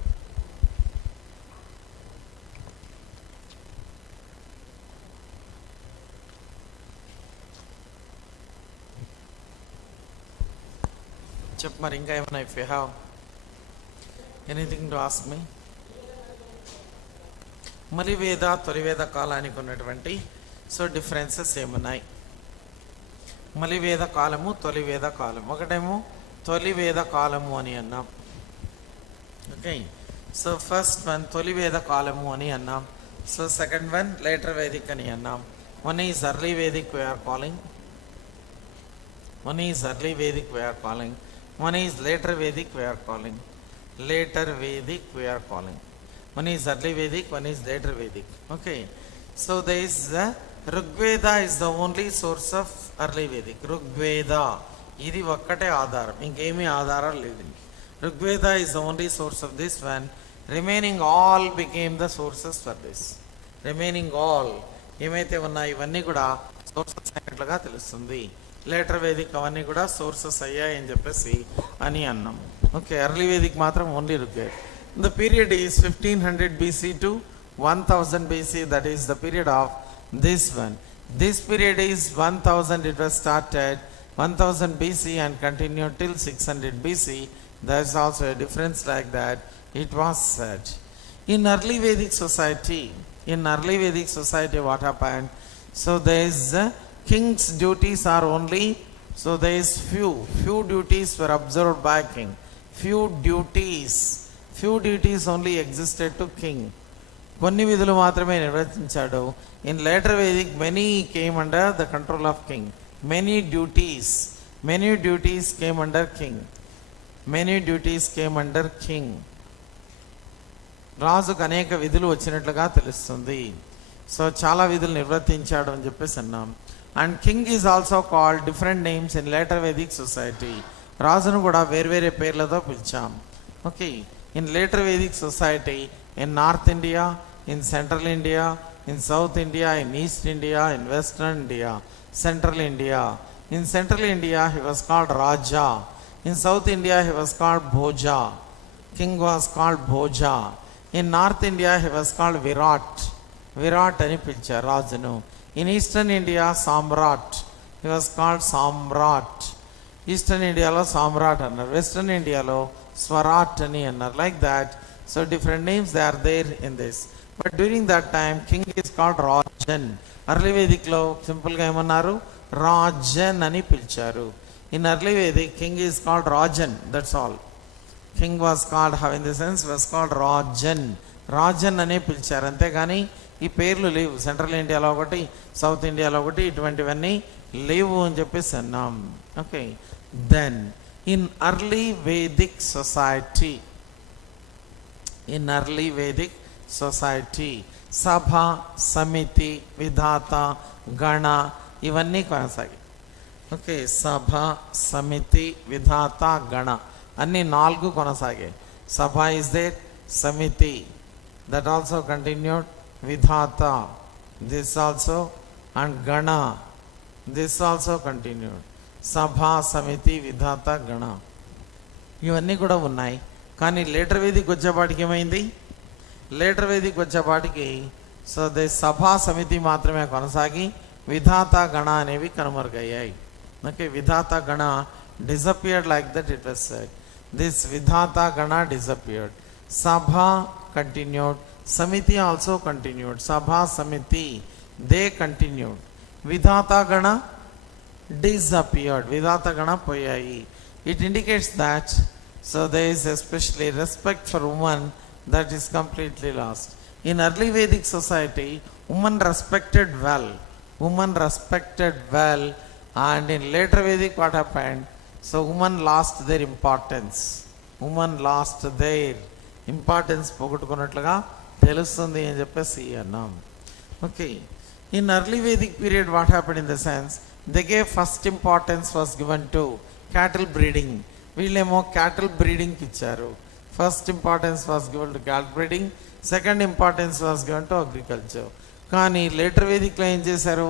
చెప్పు మరి ఇంకా ఏమన్నా, if you have anything to ask me. మలివేద తొలివేద కాలానికి ఉన్నటువంటి సో డిఫరెన్సెస్ ఏమున్నాయి? మలివేద కాలము, తొలివేద కాలం. ఒకటేమో తొలివేద కాలము అని అన్నాం. ఓకే, సో ఫస్ట్ వన్ తొలివేద కాలము అని అన్నాం. So second one later Vedic అని అన్నాం. One is early Vedic we're calling, one is early Vedic we're calling, one is later Vedic we are calling. Later Vedic we are calling. One is early Vedic, one is later Vedic. Okay, so there is Rigveda is the only source of early Vedic. Rigveda ఇది ఒక్కటే ఆధారం, ఇంకేమీ ఆధారాలు లేదు. Rigveda is the only source of this one. Remaining all became the sources for this. Remaining all ఏమైతే ఉన్నాయి ఇవన్నీ కూడా సోర్సెస్ అయినట్లుగా తెలుస్తుంది. లేటర్ వేదిక్ అవన్నీ కూడా సోర్సెస్ అయ్యాయని చెప్పేసి అని అన్నాం. ఓకే, ఎర్లీ వేదిక్ మాత్రం only Rigveda. The period is 1500 BC to 1000 BC. That is the period of this one. This period is 1000. It was started 1000 BC and continued till 600 BC. There is also a difference like that. It was said. In early Vedic society, what happened? So there is king's duties are only, so there is few duties were observed by king. Few duties only existed to king. కొన్ని విధులు మాత్రమే నిర్వర్తించాడు. In later Vedic many came under the control of king. Many duties came under king. రాజుకు అనేక విధులు వచ్చినట్లుగా తెలుస్తుంది. So చాలా విధులు నిర్వర్తించాడు అని చెప్పేసి అన్నాం. And king is also called different names in later Vedic society. రాజును కూడా వేర్వేరే పేర్లతో పిలిచాం. Okay, in later Vedic society in north India, in central India, in south India, in east India, in western India, central India. In central India he was called raja. In south India he was called bhoja. King was called bhoja. In north India he was called virat అని పిలిచారు రాజును. In eastern India samrat, he was called samrat. Eastern ఇండియాలో సామ్రాట్ అన్నారు, western ఇండియాలో స్వరాట్ అని అన్నారు. Like that. So different names they are there in this. But during that time king is called rajan. Early వేదిక్లో సింపుల్గా ఏమన్నారు? రాజన్ అని పిలిచారు. In early Vedic king is called rajan, that's all. King was called in the sense was called rajan అనే పిలిచారు, అంతేగాని ఈ పేర్లు లేవు. సెంట్రల్ ఇండియాలో ఒకటి, సౌత్ ఇండియాలో ఒకటి, ఇటువంటివన్నీ లేవు అని చెప్పేసి అన్నాం. Okay, then In early Vedic society, సభ, సమితి, విధాత, గణ ఇవన్నీ కొనసాగి. ఓకే, సభ, సమితి, విధాత, గణ అన్ని 4 కొనసాగాయి. సభ ఇస్ దేర్, సమితి that also continued, Vidhatha this also, and Gana this also continued. సభ, సమితి, విధాత, గణ ఇవన్నీ కూడా ఉన్నాయి. కానీ లేటర్ వేదికి వచ్చేపాటికి ఏమైంది? లేటర్ వేదికి వచ్చేపాటికి సో సభా, సమితి మాత్రమే కొనసాగి విధాత, గణ అనేవి కనుమరుగయ్యాయి. Okay, Vidhatha, Gana disappeared like that it was said. This Vidhatha, Gana disappeared. Sabha continued, సమiti also continued. Sabha, Samiti, they continued. Vidhata Gana disappeared. Vidhata Gana poyayi. It indicates that so there is especially respect for woman that is completely lost. In early Vedic society, woman respected well. Woman respected well, and in later Vedic what happened? So woman lost their importance. Woman lost their importance పోగొట్టుకున్నట్లుగా తెలుస్తుంది అని చెప్పేసి అన్నాం. Okay, in early Vedic period what happened in the sense they gave first importance was given to cattle breeding. వీళ్ళేమో cattle బ్రీడింగ్కి ఇచ్చారు. First importance was given to cattle breeding, second importance was given to agriculture. కానీ later వేదిక్లో ఏం చేశారు?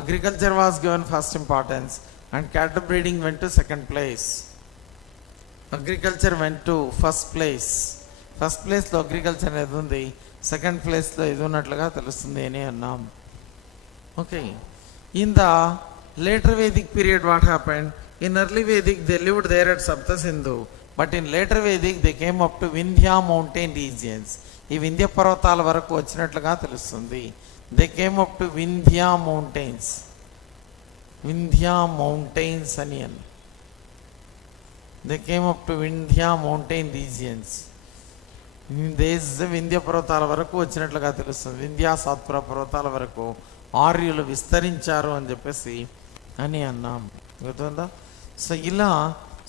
Agriculture was given first importance and cattle breeding went to second place. Agriculture went to first place. First ప్లేస్లో agriculture అనేది ఉంది, second ప్లేస్లో ఇది ఉన్నట్లుగా తెలుస్తుంది అని అన్నాం. Okay, in the later Vedic period what happened? In early Vedic they lived there at Sapta Sindhu, but in later Vedic they came up to Vindhya mountain regions. ఈ వింధ్య పర్వతాల వరకు వచ్చినట్లుగా తెలుస్తుంది. They came up to Vindhya mountains. Vindhya mountains అని అన్న. They came up to Vindhya mountain regions. దేశ వింధ్య పర్వతాల వరకు వచ్చినట్లుగా తెలుస్తుంది. వింధ్యా సాత్పుర పర్వతాల వరకు ఆర్యులు విస్తరించారు అని చెప్పేసి అని అన్నాం. గుర్తుందా? సో ఇలా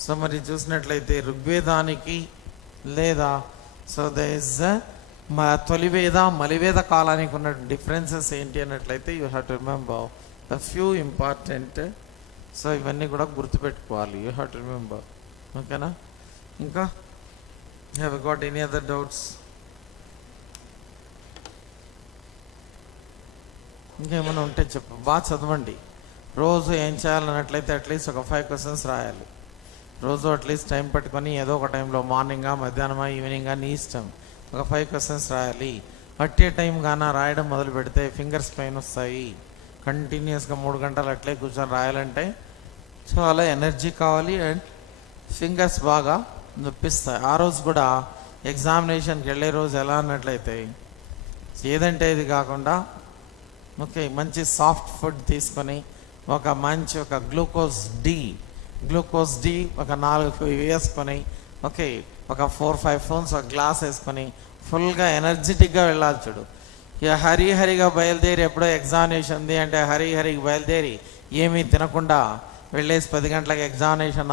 సో మరి చూసినట్లయితే ఋగ్వేదానికి లేదా సో దేస్ తొలివేద మలివేద కాలానికి ఉన్న డిఫరెన్సెస్ ఏంటి అన్నట్లయితే you have to remember the few important. So ఇవన్నీ కూడా గుర్తుపెట్టుకోవాలి. You have to remember. ఓకేనా? ఇంకా have you got any other doubts? ఇంకేమైనా ఉంటే చెప్పు. బాగా చదవండి. రోజు ఏం చేయాలన్నట్లయితే అట్లీస్ట్ ఒక 5 questions రాయాలి. రోజు అట్లీస్ట్ టైం పట్టుకొని ఏదో ఒక టైంలో మార్నింగా, మధ్యాహ్నమా, ఈవినింగా నీ ఇష్టం ఒక 5 questions రాయాలి. అట్టే టైం గానా రాయడం మొదలు పెడితే ఫింగర్స్ పెయిన్ వస్తాయి. కంటిన్యూస్గా 3 గంటలు అట్లే కూర్చొని రాయాలంటే చాలా ఎనర్జీ కావాలి అండ్ ఫింగర్స్ బాగా నొప్పిస్తాయి. ఆ రోజు కూడా ఎగ్జామినేషన్కి వెళ్ళే రోజు ఎలా అన్నట్లయితే ఏదంటే ఇది కాకుండా ఓకే మంచి సాఫ్ట్ ఫుడ్ తీసుకొని ఒక గ్లూకోజ్ డి ఒక 4 వేసుకొని ఓకే ఒక 4-5 ఫోన్స్ ఒక గ్లాస్ వేసుకొని ఫుల్గా ఎనర్జెటిక్గా వెళ్ళాలి. చూడు, ఇక హరిగా బయలుదేరి ఎప్పుడో ఎగ్జామినేషన్ ఉంది అంటే హరిగా బయలుదేరి ఏమీ తినకుండా వెళ్ళేసి 10 గంటలకు ఎగ్జామినేషన్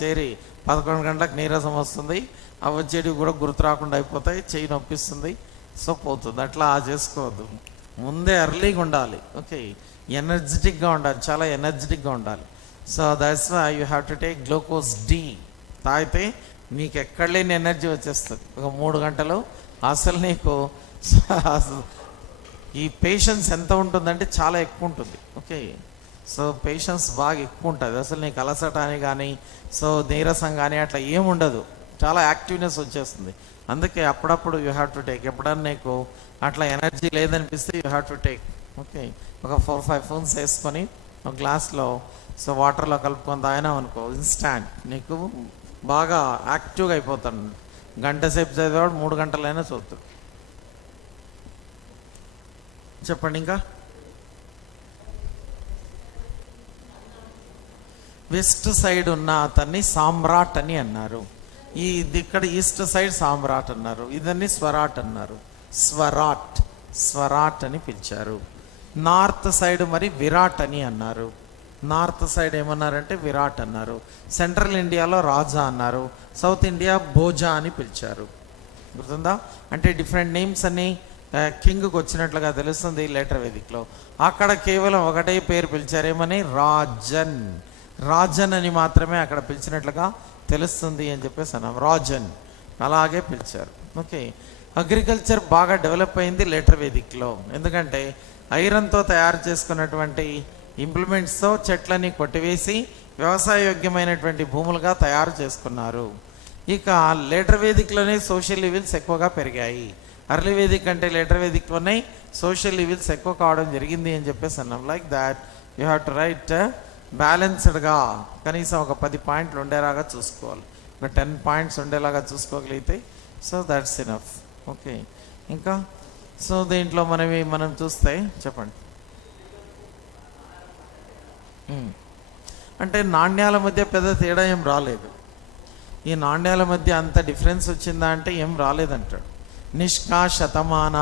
చేరి 11 గంటలకు నీరసం వస్తుంది. అవి వచ్చేటివి కూడా గుర్తు రాకుండా అయిపోతాయి, చెయ్యి నొప్పిస్తుంది, సో పోతుంది. అట్లా చేసుకోవద్దు. ముందే ఎర్లీగా ఉండాలి. ఓకే, ఎనర్జెటిక్గా ఉండాలి, చాలా ఎనర్జెటిక్గా ఉండాలి. So that's why you have to take glucose D. తాగితే నీకు ఎక్కడ లేని ఎనర్జీ వచ్చేస్తుంది. ఒక 3 గంటలు అసలు నీకు ఈ పేషెన్స్ ఎంత ఉంటుందంటే చాలా ఎక్కువ ఉంటుంది. ఓకే, సో పేషెన్స్ బాగా ఎక్కువ ఉంటుంది. అసలు నీకు అలసట అని కానీ సో నీరసం కానీ అట్లా ఏముండదు, చాలా యాక్టివ్నెస్ వచ్చేస్తుంది. అందుకే అప్పుడప్పుడు యూ హ్యావ్ టు టేక్. ఎప్పుడన్నా నీకు అట్లా ఎనర్జీ లేదనిపిస్తే you have to take. Okay, ఒక 4-5 ఫోన్స్ వేసుకొని ఒక గ్లాస్లో సో వాటర్లో కలుపుకొని తాగినాం అనుకో, ఇన్స్టాంట్ నీకు బాగా యాక్టివ్గా అయిపోతాడు. గంట సేపు చదివాడు 3 గంటలైనా చదువుతాడు. చెప్పండి ఇంకా. వెస్ట్ సైడ్ ఉన్న అతన్ని సామ్రాట్ అని అన్నారు. ఇక్కడ ఈస్ట్ సైడ్ సామ్రాట్ అన్నారు. ఇదన్ని స్వరాట్ అన్నారు. స్వరాట్ అని పిలిచారు. నార్త్ సైడ్ మరి విరాట్ అని అన్నారు. నార్త్ సైడ్ ఏమన్నారంటే విరాట్ అన్నారు, సెంట్రల్ ఇండియాలో రాజా అన్నారు, సౌత్ ఇండియా భోజా అని పిలిచారు. గుర్తుందా? అంటే డిఫరెంట్ నేమ్స్ అన్ని కింగ్కి వచ్చినట్లుగా తెలుస్తుంది లేటర్ వేదిక్లో. అక్కడ కేవలం ఒకటే పేరు పిలిచారు, ఏమని? రాజన్. రాజన్ అని మాత్రమే అక్కడ పిలిచినట్లుగా తెలుస్తుంది అని చెప్పేసి అన్నాం, రాజన్ అలాగే పిలిచారు. ఓకే, అగ్రికల్చర్ బాగా డెవలప్ అయింది లేటర్ వేదిక్లో, ఎందుకంటే ఐరన్తో తయారు చేసుకున్నటువంటి ఇంప్లిమెంట్స్తో చెట్లని కొట్టివేసి వ్యవసాయయోగ్యమైనటువంటి భూములుగా తయారు చేసుకున్నారు. ఇక లేటర్ వేదిక్లోనే సోషల్ లివిల్స్ ఎక్కువగా పెరిగాయి. అర్లీ వేదిక్ అంటే లేటర్ వేదిక్లోనే సోషల్ లివిల్స్ ఎక్కువ కావడం జరిగింది అని చెప్పేసి అన్నాం. Like that you have to right బ్యాలెన్స్డ్గా కనీసం ఒక 10 పాయింట్లు ఉండేలాగా చూసుకోవాలి, ఒక 10 పాయింట్స్ ఉండేలాగా చూసుకోగలిగితే సో దట్స్ ఇనఫ్. ఓకే, ఇంకా సో దీంట్లో మనం చూస్తే చెప్పండి. అంటే నాణ్యాల మధ్య పెద్ద తేడా ఏం రాలేదు. ఈ నాణ్యాల మధ్య అంత డిఫరెన్స్ వచ్చిందా అంటే ఏం రాలేదంటాడు. నిష్కాశతమాన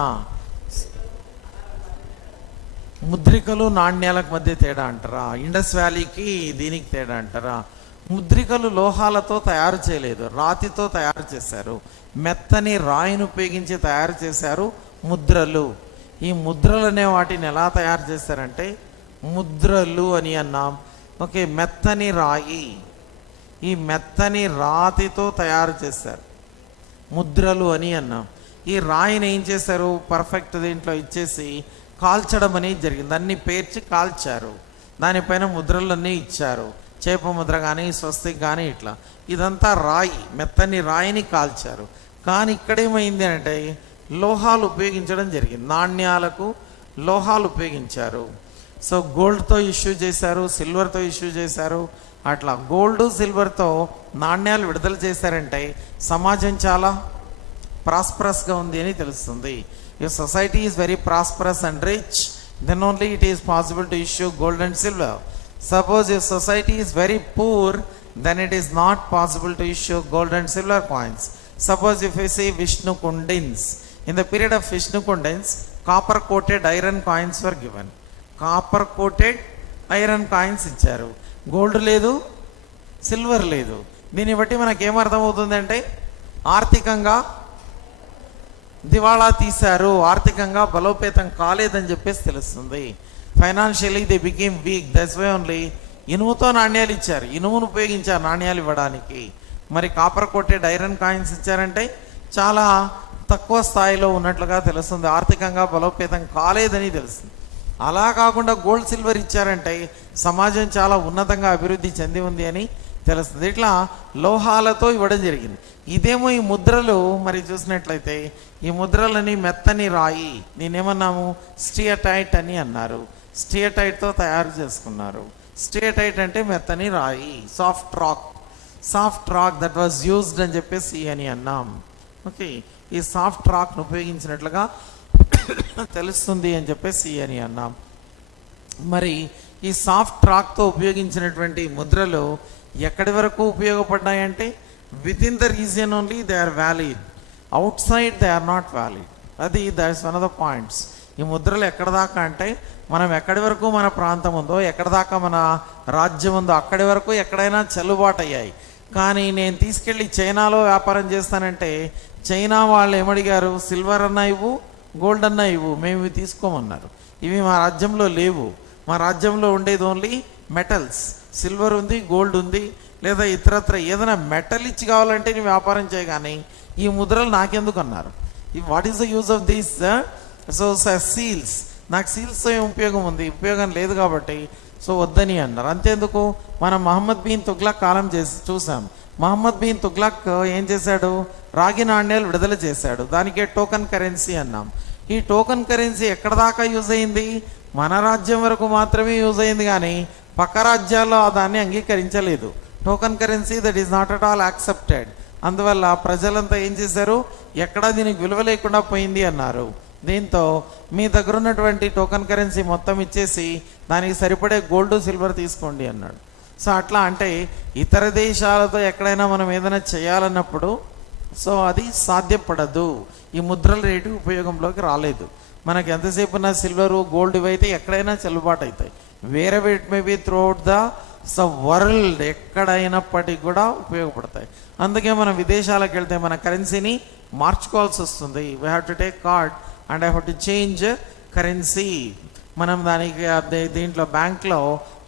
ముద్రికలు నాణ్యాలకు మధ్య తేడా అంటారా? ఇండస్ వ్యాలీకి దీనికి తేడా అంటారా? ముద్రికలు లోహాలతో తయారు చేయలేదు, రాతితో తయారు చేశారు. మెత్తని రాయిని ఉపయోగించి తయారు చేశారు ముద్రలు. ఈ ముద్రలు అనే వాటిని ఎలా తయారు చేశారంటే ముద్రలు అని అన్నాం. ఓకే, మెత్తని రాయి, ఈ మెత్తని రాతితో తయారు చేశారు ముద్రలు అని అన్నాం. ఈ రాయిని ఏం చేశారు? పర్ఫెక్ట్ దీంట్లో ఇచ్చేసి కాల్చడం అనేది జరిగింది. అన్ని పేర్చి కాల్చారు, దానిపైన ముద్రలన్నీ ఇచ్చారు, చేప ముద్ర కానీ స్వస్తిక్ కానీ ఇట్లా. ఇదంతా రాయి, మెత్తని రాయిని కాల్చారు. కానీ ఇక్కడేమైంది అంటే లోహాలు ఉపయోగించడం జరిగింది, నాణ్యాలకు లోహాలు ఉపయోగించారు. సో గోల్డ్తో ఇష్యూ చేశారు, సిల్వర్తో ఇష్యూ చేశారు. అట్లా గోల్డ్ సిల్వర్తో నాణ్యాలు విడుదల చేశారంటే సమాజం చాలా ప్రాస్పరస్గా ఉంది అని తెలుస్తుంది. If society is very prosperous and rich, then only it is possible to issue gold and silver. Suppose if society is very poor, then it is not possible to issue gold and silver coins. Suppose if we see Vishnu Kundins, in the period of Vishnu Kundins, copper coated iron coins were given. Copper coated iron coins ఇచ్చారు, gold లేదు, silver లేదు. దీన్ని బట్టి మనకు ఏమర్థమవుతుందంటే ఆర్థికంగా దివాళా తీశారు, ఆర్థికంగా బలోపేతం కాలేదని చెప్పేసి తెలుస్తుంది. Financially they became weak. That's why only ఇనుముతో నాణ్యాలు ఇచ్చారు, ఇనుమును ఉపయోగించారు నాణ్యాలు ఇవ్వడానికి. మరి కాపర్ కోటెడ్ ఐరన్ కాయిన్స్ ఇచ్చారంటే చాలా తక్కువ స్థాయిలో ఉన్నట్లుగా తెలుస్తుంది, ఆర్థికంగా బలోపేతం కాలేదని తెలుస్తుంది. అలా కాకుండా గోల్డ్ సిల్వర్ ఇచ్చారంటే సమాజం చాలా ఉన్నతంగా అభివృద్ధి చెంది ఉంది అని తెలుస్తుంది. ఇట్లా లోహాలతో ఇవ్వడం జరిగింది. ఇదేమో ఈ ముద్రలు మరి చూసినట్లయితే ఈ ముద్రలని మెత్తని రాయి, నేనేమన్నాము స్టియటైట్ అని అన్నారు, స్టియటైట్తో తయారు చేసుకున్నారు. స్టియటైట్ అంటే మెత్తని రాయి, soft rock that was used అని చెప్పేసి అని అన్నాం. ఓకే, ఈ సాఫ్ట్ రాక్ను ఉపయోగించినట్లుగా తెలుస్తుంది అని చెప్పేసి అని అన్నాం. మరి ఈ సాఫ్ట్ రాక్తో ఉపయోగించినటువంటి ముద్రలు ఎక్కడి వరకు ఉపయోగపడ్డాయంటే within the region only they are valid, outside they are not valid. అది that's one of the points. ఈ ముద్రలు ఎక్కడ దాకా అంటే మనం ఎక్కడి వరకు మన ప్రాంతం ఉందో, ఎక్కడ దాకా మన రాజ్యం ఉందో అక్కడి వరకు ఎక్కడైనా చెల్లుబాటు అయ్యాయి. కానీ నేను తీసుకెళ్ళి చైనాలో వ్యాపారం చేస్తానంటే చైనా వాళ్ళు ఏమడిగారు? సిల్వర్ అన్నా ఇవ్వు, గోల్డ్ అన్నా ఇవ్వు, మేము ఇవి తీసుకోమన్నారు. ఇవి మా రాజ్యంలో లేవు, మా రాజ్యంలో ఉండేది ఓన్లీ మెటల్స్, సిల్వర్ ఉంది, గోల్డ్ ఉంది, లేదా ఇతరత్ర ఏదైనా మెటల్ ఇచ్చి కావాలంటే నీ వ్యాపారం చేయగానే ఈ ముద్రలు నాకెందుకు అన్నారు. What is the use of these? So seals, నాకు సీల్స్తో ఏం ఉపయోగం ఉంది? ఉపయోగం లేదు కాబట్టి సో వద్దని అన్నారు. అంతేందుకు, మనం మహమ్మద్ బిన్ తుగ్లక్ కాలం చూసాం. మహమ్మద్ బిన్ తుగ్లక్ ఏం చేశాడు? రాగి నాణ్యాలు విడుదల చేశాడు, దానికే టోకన్ కరెన్సీ అన్నాం. ఈ టోకన్ కరెన్సీ ఎక్కడ దాకా యూజ్ అయింది? మన రాజ్యం వరకు మాత్రమే యూజ్ అయింది, కానీ పక్క రాజ్యాల్లో దాన్ని అంగీకరించలేదు. Token currency that is not at all accepted. అందువల్ల ప్రజలంతా ఏం చేశారు? ఎక్కడా దీనికి విలువ లేకుండా పోయింది అన్నారు. దీంతో మీ దగ్గర ఉన్నటువంటి టోకన్ కరెన్సీ మొత్తం ఇచ్చేసి దానికి సరిపడే గోల్డ్ సిల్వర్ తీసుకోండి అన్నాడు. సో అట్లా అంటే ఇతర దేశాలతో ఎక్కడైనా మనం ఏదైనా చేయాలన్నప్పుడు సో అది సాధ్యపడదు. ఈ ముద్రల రేటు ఉపయోగంలోకి రాలేదు. మనకు ఎంతసేపు ఉన్న సిల్వరు గోల్డ్ ఇవైతే ఎక్కడైనా చెల్లుబాటు అవుతాయి, వేరే it may be throughout the world, ఎక్కడైనప్పటికీ కూడా ఉపయోగపడతాయి. అందుకే మనం విదేశాలకు వెళ్తే మన కరెన్సీని మార్చుకోవాల్సి వస్తుంది. We have to take card and I have to change currency. మనం దానికి దీంట్లో బ్యాంక్లో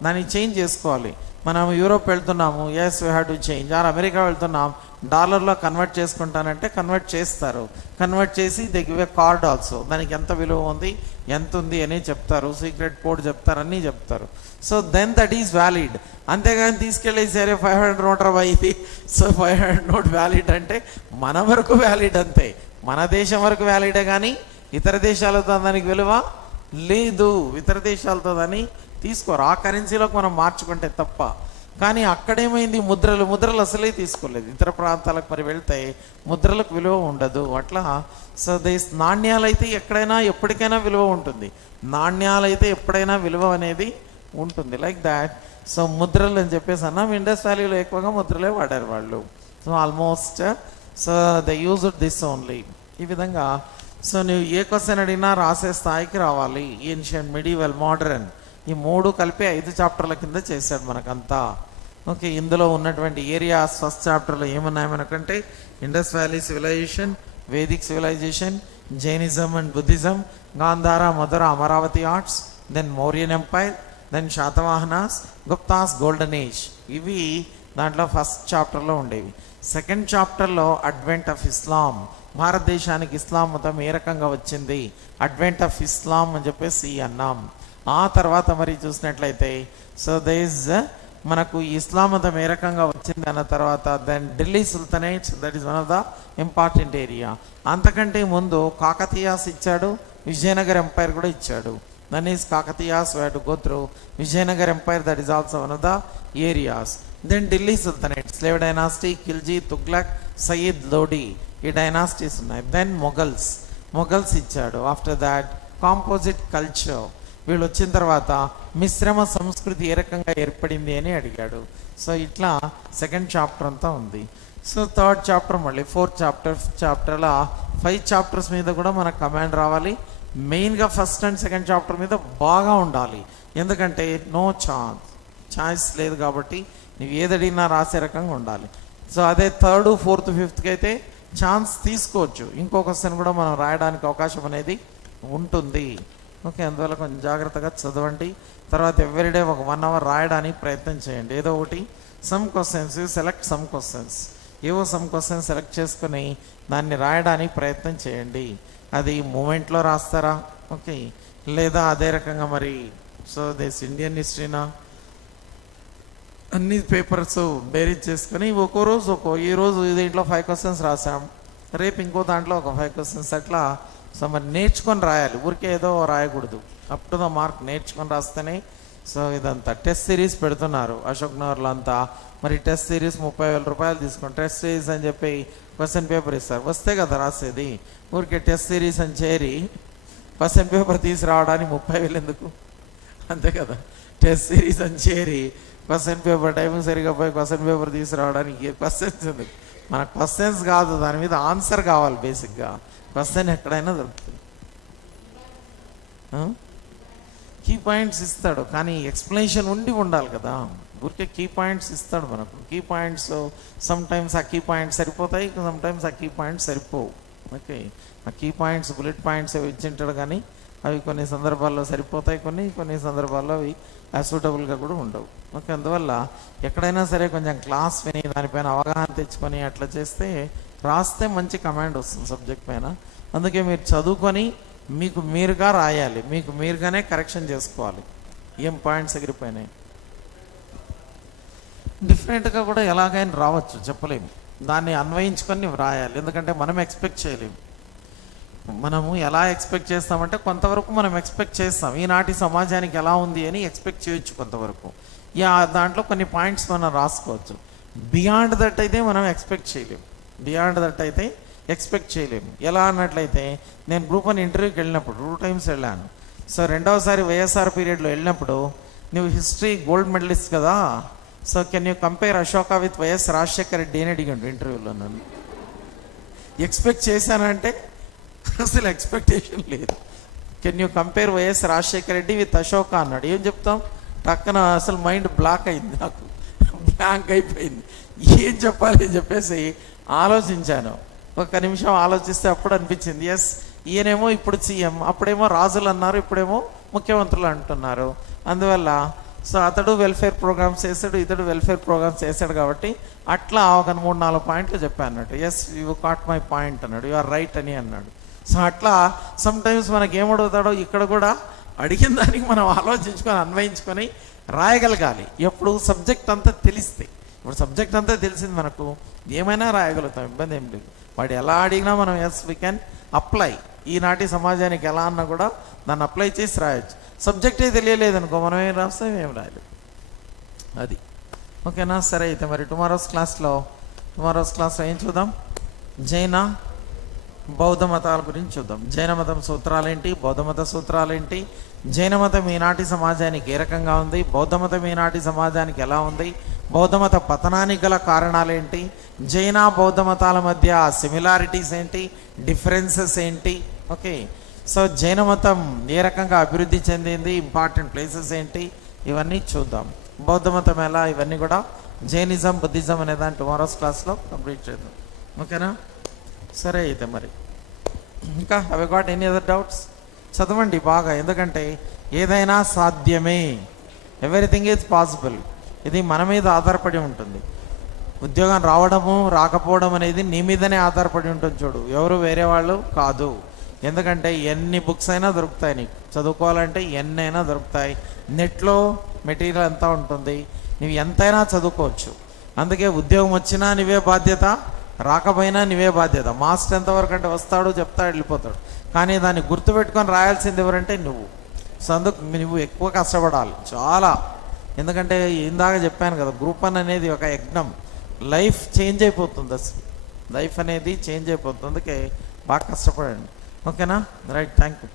దాన్ని చేంజ్ చేసుకోవాలి. మనం యూరోప్ వెళ్తున్నాము, yes we have to change. Or America వెళ్తున్నాం, డాలర్లో కన్వర్ట్ చేసుకుంటానంటే కన్వర్ట్ చేస్తారు. కన్వర్ట్ చేసి they give a card also. దానికి ఎంత విలువ ఉంది, ఎంత ఉంది అని చెప్తారు, సీక్రెట్ కోడ్ చెప్తారు, అన్నీ చెప్తారు. So then that is valid. అంతేగాని తీసుకెళ్ళి సరే 500 నోట్ ఇది, సో 500 నోట్ వ్యాలిడ్ అంటే మన వరకు వ్యాలిడ్ అంతే, మన దేశం వరకు వ్యాలిడే, కానీ ఇతర దేశాలతో దానికి విలువ లేదు. ఇతర దేశాలతో దాన్ని తీసుకోరు. ఆ కరెన్సీలోకి మనం మార్చుకుంటే తప్ప. కానీ అక్కడేమైంది, ముద్రలు అసలే తీసుకోలేదు. ఇతర ప్రాంతాలకు మరి వెళ్తే ముద్రలకు విలువ ఉండదు. అట్లా సో నాణ్యాలు అయితే ఎక్కడైనా ఎప్పటికైనా విలువ ఉంటుంది. నాణ్యాలు అయితే ఎప్పుడైనా విలువ అనేది ఉంటుంది. Like that. సో ముద్రలు అని చెప్పేసి అన్నాం. ఇండస్ వ్యాలీలో ఎక్కువగా ముద్రలే వాడారు వాళ్ళు. So almost so they use this only. ఈ విధంగా సో నువ్వు ఏ క్వశ్చన్ అడిగినా రాసే స్థాయికి రావాలి. ఏన్షియంట్, మిడివల్, మోడర్న్, ఈ 3 కలిపి 5 చాప్టర్ల కింద చేశాడు మనకంతా. ఓకే, ఇందులో ఉన్నటువంటి ఏరియాస్ ఫస్ట్ చాప్టర్లో ఏమన్నాయి మనకంటే Indus valley civilisation, Vedic civilisation, Jainism and Buddhism, Gandhara, Mathura, Amaravati arts, then Mauryan empire, then Satavahanas, Guptas, golden age. ఇవి దాంట్లో ఫస్ట్ చాప్టర్లో ఉండేవి. సెకండ్ చాప్టర్లో అడ్వెంట్ ఆఫ్ ఇస్లాం, భారతదేశానికి ఇస్లాం మతం ఏ రకంగా వచ్చింది, అడ్వెంట్ ఆఫ్ ఇస్లాం అని చెప్పేసి అన్నాం. ఆ తర్వాత మరి చూసినట్లయితే సో దేస్ మనకు ఇస్లాం మతం ఏ రకంగా వచ్చింది అన్న తర్వాత then Delhi sultanates, that is one of the important area. అంతకంటే ముందు కాకతీయాస్ ఇచ్చాడు, విజయనగర్ ఎంపైర్ కూడా ఇచ్చాడు. That is Kakatiyas way to go through, Vijayanagar empire that is also one of the areas. Then Delhi sultanate, slave dynasty, Khilji, Tughlaq, Sayyid, Lodi, ఈ డైనాసిటీస్ ఉన్నాయి. దెన్ మొఘల్స్ ఇచ్చాడు. ఆఫ్టర్ దాట్ కాంపోజిట్ కల్చర్, వీళ్ళు వచ్చిన తర్వాత మిశ్రమ సంస్కృతి ఏ రకంగా ఏర్పడింది అని అడిగాడు. సో ఇట్లా సెకండ్ చాప్టర్ అంతా ఉంది. సో థర్డ్ చాప్టర్ మళ్ళీ 4th చాప్టర్లో 5 చాప్టర్స్ మీద కూడా మనకు కమాండ్ రావాలి. మెయిన్గా ఫస్ట్ అండ్ సెకండ్ చాప్టర్ మీద బాగా ఉండాలి. ఎందుకంటే నో ఛాయిస్ లేదు కాబట్టి నువ్వు ఏదడిగినా రాసే రకంగా ఉండాలి. సో అదే 3rd, 4th, 5th అయితే ఛాన్స్ తీసుకోవచ్చు. ఇంకో క్వశ్చన్ కూడా మనం రాయడానికి అవకాశం అనేది ఉంటుంది. ఓకే, అందువల్ల కొంచెం జాగ్రత్తగా చదవండి. తర్వాత ఎవ్రీడే ఒక 1 hour రాయడానికి ప్రయత్నం చేయండి. ఏదో ఒకటి some questions, select some questions, ఏవో సమ్ క్వశ్చన్స్ సెలెక్ట్ చేసుకుని దాన్ని రాయడానికి ప్రయత్నం చేయండి. అది మూమెంట్లో రాస్తారా, ఓకే, లేదా అదే రకంగా మరి సో దిస్ ఇండియన్ హిస్టరీనా, అన్ని పేపర్స్ బేరీజ్ చేసుకొని ఒక్కో రోజు ఈరోజు దీంట్లో 5 questions రాసాం, రేపు ఇంకో దాంట్లో ఒక 5 questions, అట్లా సో మరి నేర్చుకొని రాయాలి. ఊరికే ఏదో రాయకూడదు. అప్ టు ద మార్క్ నేర్చుకొని రాస్తేనే. సో ఇదంతా టెస్ట్ సిరీస్ పెడుతున్నారు అశోక్ నగర్లో అంతా. మరి టెస్ట్ సిరీస్ 30,000 రూపాయలు తీసుకొని టెస్ట్ సిరీస్ అని చెప్పి క్వశ్చన్ పేపర్ ఇస్తారు. వస్తే కదా రాసేది. ఊరికే టెస్ట్ సిరీస్ అని చేరి క్వశ్చన్ పేపర్ తీసుకురావడానికి 30,000 ఎందుకు? అంతే కదా. టెస్ట్ సిరీస్ అని చేరి క్వశ్చన్ పేపర్ టైమింగ్ సరిగా పోయి క్వశ్చన్ పేపర్ తీసుకురావడానికి క్వశ్చన్స్ ఎందుకు? మన క్వశ్చన్స్ కాదు, దాని మీద ఆన్సర్ కావాలి. బేసిక్గా క్వశ్చన్ ఎక్కడైనా దొరుకుతుంది. కీ పాయింట్స్ ఇస్తాడు, కానీ ఎక్స్ప్లెనేషన్ ఉండాలి కదా. ఊరికే కీ పాయింట్స్ ఇస్తాడు మనకు. కీ పాయింట్స్ సమ్ టైమ్స్ ఆ కీ పాయింట్స్ సరిపోతాయి, సమ్ టైమ్స్ ఆ కీ పాయింట్స్ సరిపోవు. ఓకే, ఆ కీ పాయింట్స్ బుల్లెట్ పాయింట్స్ అవి ఇచ్చింటాడు, కానీ అవి కొన్ని సందర్భాల్లో సరిపోతాయి, కొన్ని సందర్భాల్లో అవి సూటబుల్గా కూడా ఉండవు. ఓకే, అందువల్ల ఎక్కడైనా సరే కొంచెం క్లాస్ విని దానిపైన అవగాహన తెచ్చుకొని అట్లా చేస్తే రాస్తే మంచి కమాండ్ వస్తుంది సబ్జెక్ట్ పైన. అందుకే మీరు చదువుకొని మీకు మీరుగా రాయాలి, మీకు మీరుగానే కరెక్షన్ చేసుకోవాలి. ఏం పాయింట్స్ ఎగిరిపోయినాయి డిఫరెంట్గా కూడా ఎలాగైనా రావచ్చు, చెప్పలేము. దాన్ని అన్వయించుకొని రాయాలి. ఎందుకంటే మనం ఎక్స్పెక్ట్ చేయలేము. మనము ఎలా ఎక్స్పెక్ట్ చేస్తామంటే కొంతవరకు మనం ఎక్స్పెక్ట్ చేస్తాం, ఈనాటి సమాజానికి ఎలా ఉంది అని ఎక్స్పెక్ట్ చేయొచ్చు కొంతవరకు. దాంట్లో కొన్ని పాయింట్స్ మనం రాసుకోవచ్చు. బియాండ్ దట్ అయితే మనం ఎక్స్పెక్ట్ చేయలేము. ఎలా అన్నట్లయితే నేను గ్రూప్ 1 ఇంటర్వ్యూకి వెళ్ళినప్పుడు 2 times వెళ్ళాను. సో రెండవసారి వైఎస్ఆర్ పీరియడ్లో వెళ్ళినప్పుడు నువ్వు హిస్టరీ గోల్డ్ మెడలిస్ట్ కదా, so can you compare Ashoka with YS Rajasekhara Reddy అని అడిగాడు ఇంటర్వ్యూలో. నన్ను ఎక్స్పెక్ట్ చేశానంటే అసలు ఎక్స్పెక్టేషన్ లేదు. Can you compare YS Rajasekhara Reddy with Ashoka అన్నాడు. ఏం చెప్తాం? టక్కన అసలు మైండ్ బ్లాక్ అయింది, నాకు బ్లాంక్ అయిపోయింది. ఏం చెప్పాలి అని చెప్పేసి ఆలోచించాను. ఒక నిమిషం ఆలోచిస్తే అప్పుడు అనిపించింది, ఎస్ ఈయనేమో ఇప్పుడు సీఎం, అప్పుడేమో రాజులు అన్నారు, ఇప్పుడేమో ముఖ్యమంత్రులు అంటున్నారు. అందువల్ల సో అతడు వెల్ఫేర్ ప్రోగ్రామ్స్ చేశాడు, ఇతడు వెల్ఫేర్ ప్రోగ్రామ్స్ చేశాడు. కాబట్టి అట్లా ఒక 3-4 పాయింట్లు చెప్పాను అన్నట్టు. Yes you caught my point అన్నాడు, యు ఆర్ రైట్ అని అన్నాడు. సో అట్లా సమ్టైమ్స్ మనకి ఏమడుగుతాడో ఇక్కడ కూడా అడిగిన దానికి మనం ఆలోచించుకొని అన్వయించుకొని రాయగలగాలి. ఎప్పుడు సబ్జెక్ట్ అంతా తెలిస్తే. ఇప్పుడు సబ్జెక్ట్ అంతా తెలిసింది మనకు, ఏమైనా రాయగలుగుతాం, ఇబ్బంది ఏం లేదు. వాడు ఎలా అడిగినా మనం ఎస్ వీ కెన్ అప్లై. ఈనాటి సమాజానికి ఎలా అన్నా కూడా దాన్ని అప్లై చేసి రాయొచ్చు. సబ్జెక్టే తెలియలేదనుకో మనం ఏం రాస్తాం, ఏం రాయలేదు. అది ఓకేనా? సరే అయితే మరి టుమారోస్ క్లాస్లో ఏం చూద్దాం? జైన బౌద్ధ మతాల గురించి చూద్దాం. జైన మతం సూత్రాలేంటి, బౌద్ధ మత సూత్రాలేంటి, జైన మతం ఈనాటి సమాజానికి ఏ రకంగా ఉంది, బౌద్ధ మతం ఈనాటి సమాజానికి ఎలా ఉంది, బౌద్ధ మత పతనానికి గల కారణాలేంటి, జైన బౌద్ధ మతాల మధ్య సిమిలారిటీస్ ఏంటి, డిఫరెన్సెస్ ఏంటి. ఓకే, సో జైన మతం ఏ రకంగా అభివృద్ధి చెందింది, ఇంపార్టెంట్ ప్లేసెస్ ఏంటి, ఇవన్నీ చూద్దాం. బౌద్ధ మతం ఎలా, ఇవన్నీ కూడా జైనిజం బుద్ధిజం అనే దాన్ని టుమారోస్ క్లాస్లో కంప్లీట్ చేద్దాం. ఓకేనా? సరే అయితే మరి ఇంకా have you got any other doubts? చదవండి బాగా, ఎందుకంటే ఏదైనా సాధ్యమే, ఎవ్రీథింగ్ ఈజ్ పాసిబుల్. ఇది మన మీద ఆధారపడి ఉంటుంది. ఉద్యోగం రావడము రాకపోవడం అనేది నీ మీదనే ఆధారపడి ఉంటుంది. చూడు, ఎవరు వేరే వాళ్ళు కాదు. ఎందుకంటే ఎన్ని బుక్స్ అయినా దొరుకుతాయి, నీకు చదువుకోవాలంటే ఎన్నైనా దొరుకుతాయి. నెట్లో మెటీరియల్ అంతా ఉంటుంది, నువ్వు ఎంతైనా చదువుకోవచ్చు. అందుకే ఉద్యోగం వచ్చినా నీవే బాధ్యత, రాకపోయినా నీవే బాధ్యత. మాస్టర్ ఎంతవరకు అంటే వస్తాడు, చెప్తాడు, వెళ్ళిపోతాడు. కానీ దాన్ని గుర్తుపెట్టుకొని రాయాల్సింది ఎవరంటే నువ్వు. సో అందుకు నువ్వు ఎక్కువ కష్టపడాలి చాలా. ఎందుకంటే ఇందాక చెప్పాను కదా, గ్రూప్ 1 అనేది ఒక యజ్ఞం. లైఫ్ చేంజ్ అయిపోతుంది, అసలు లైఫ్ అనేది చేంజ్ అయిపోతుంది. అందుకే బాగా కష్టపడండి. ఓకేనా? Right, thank you.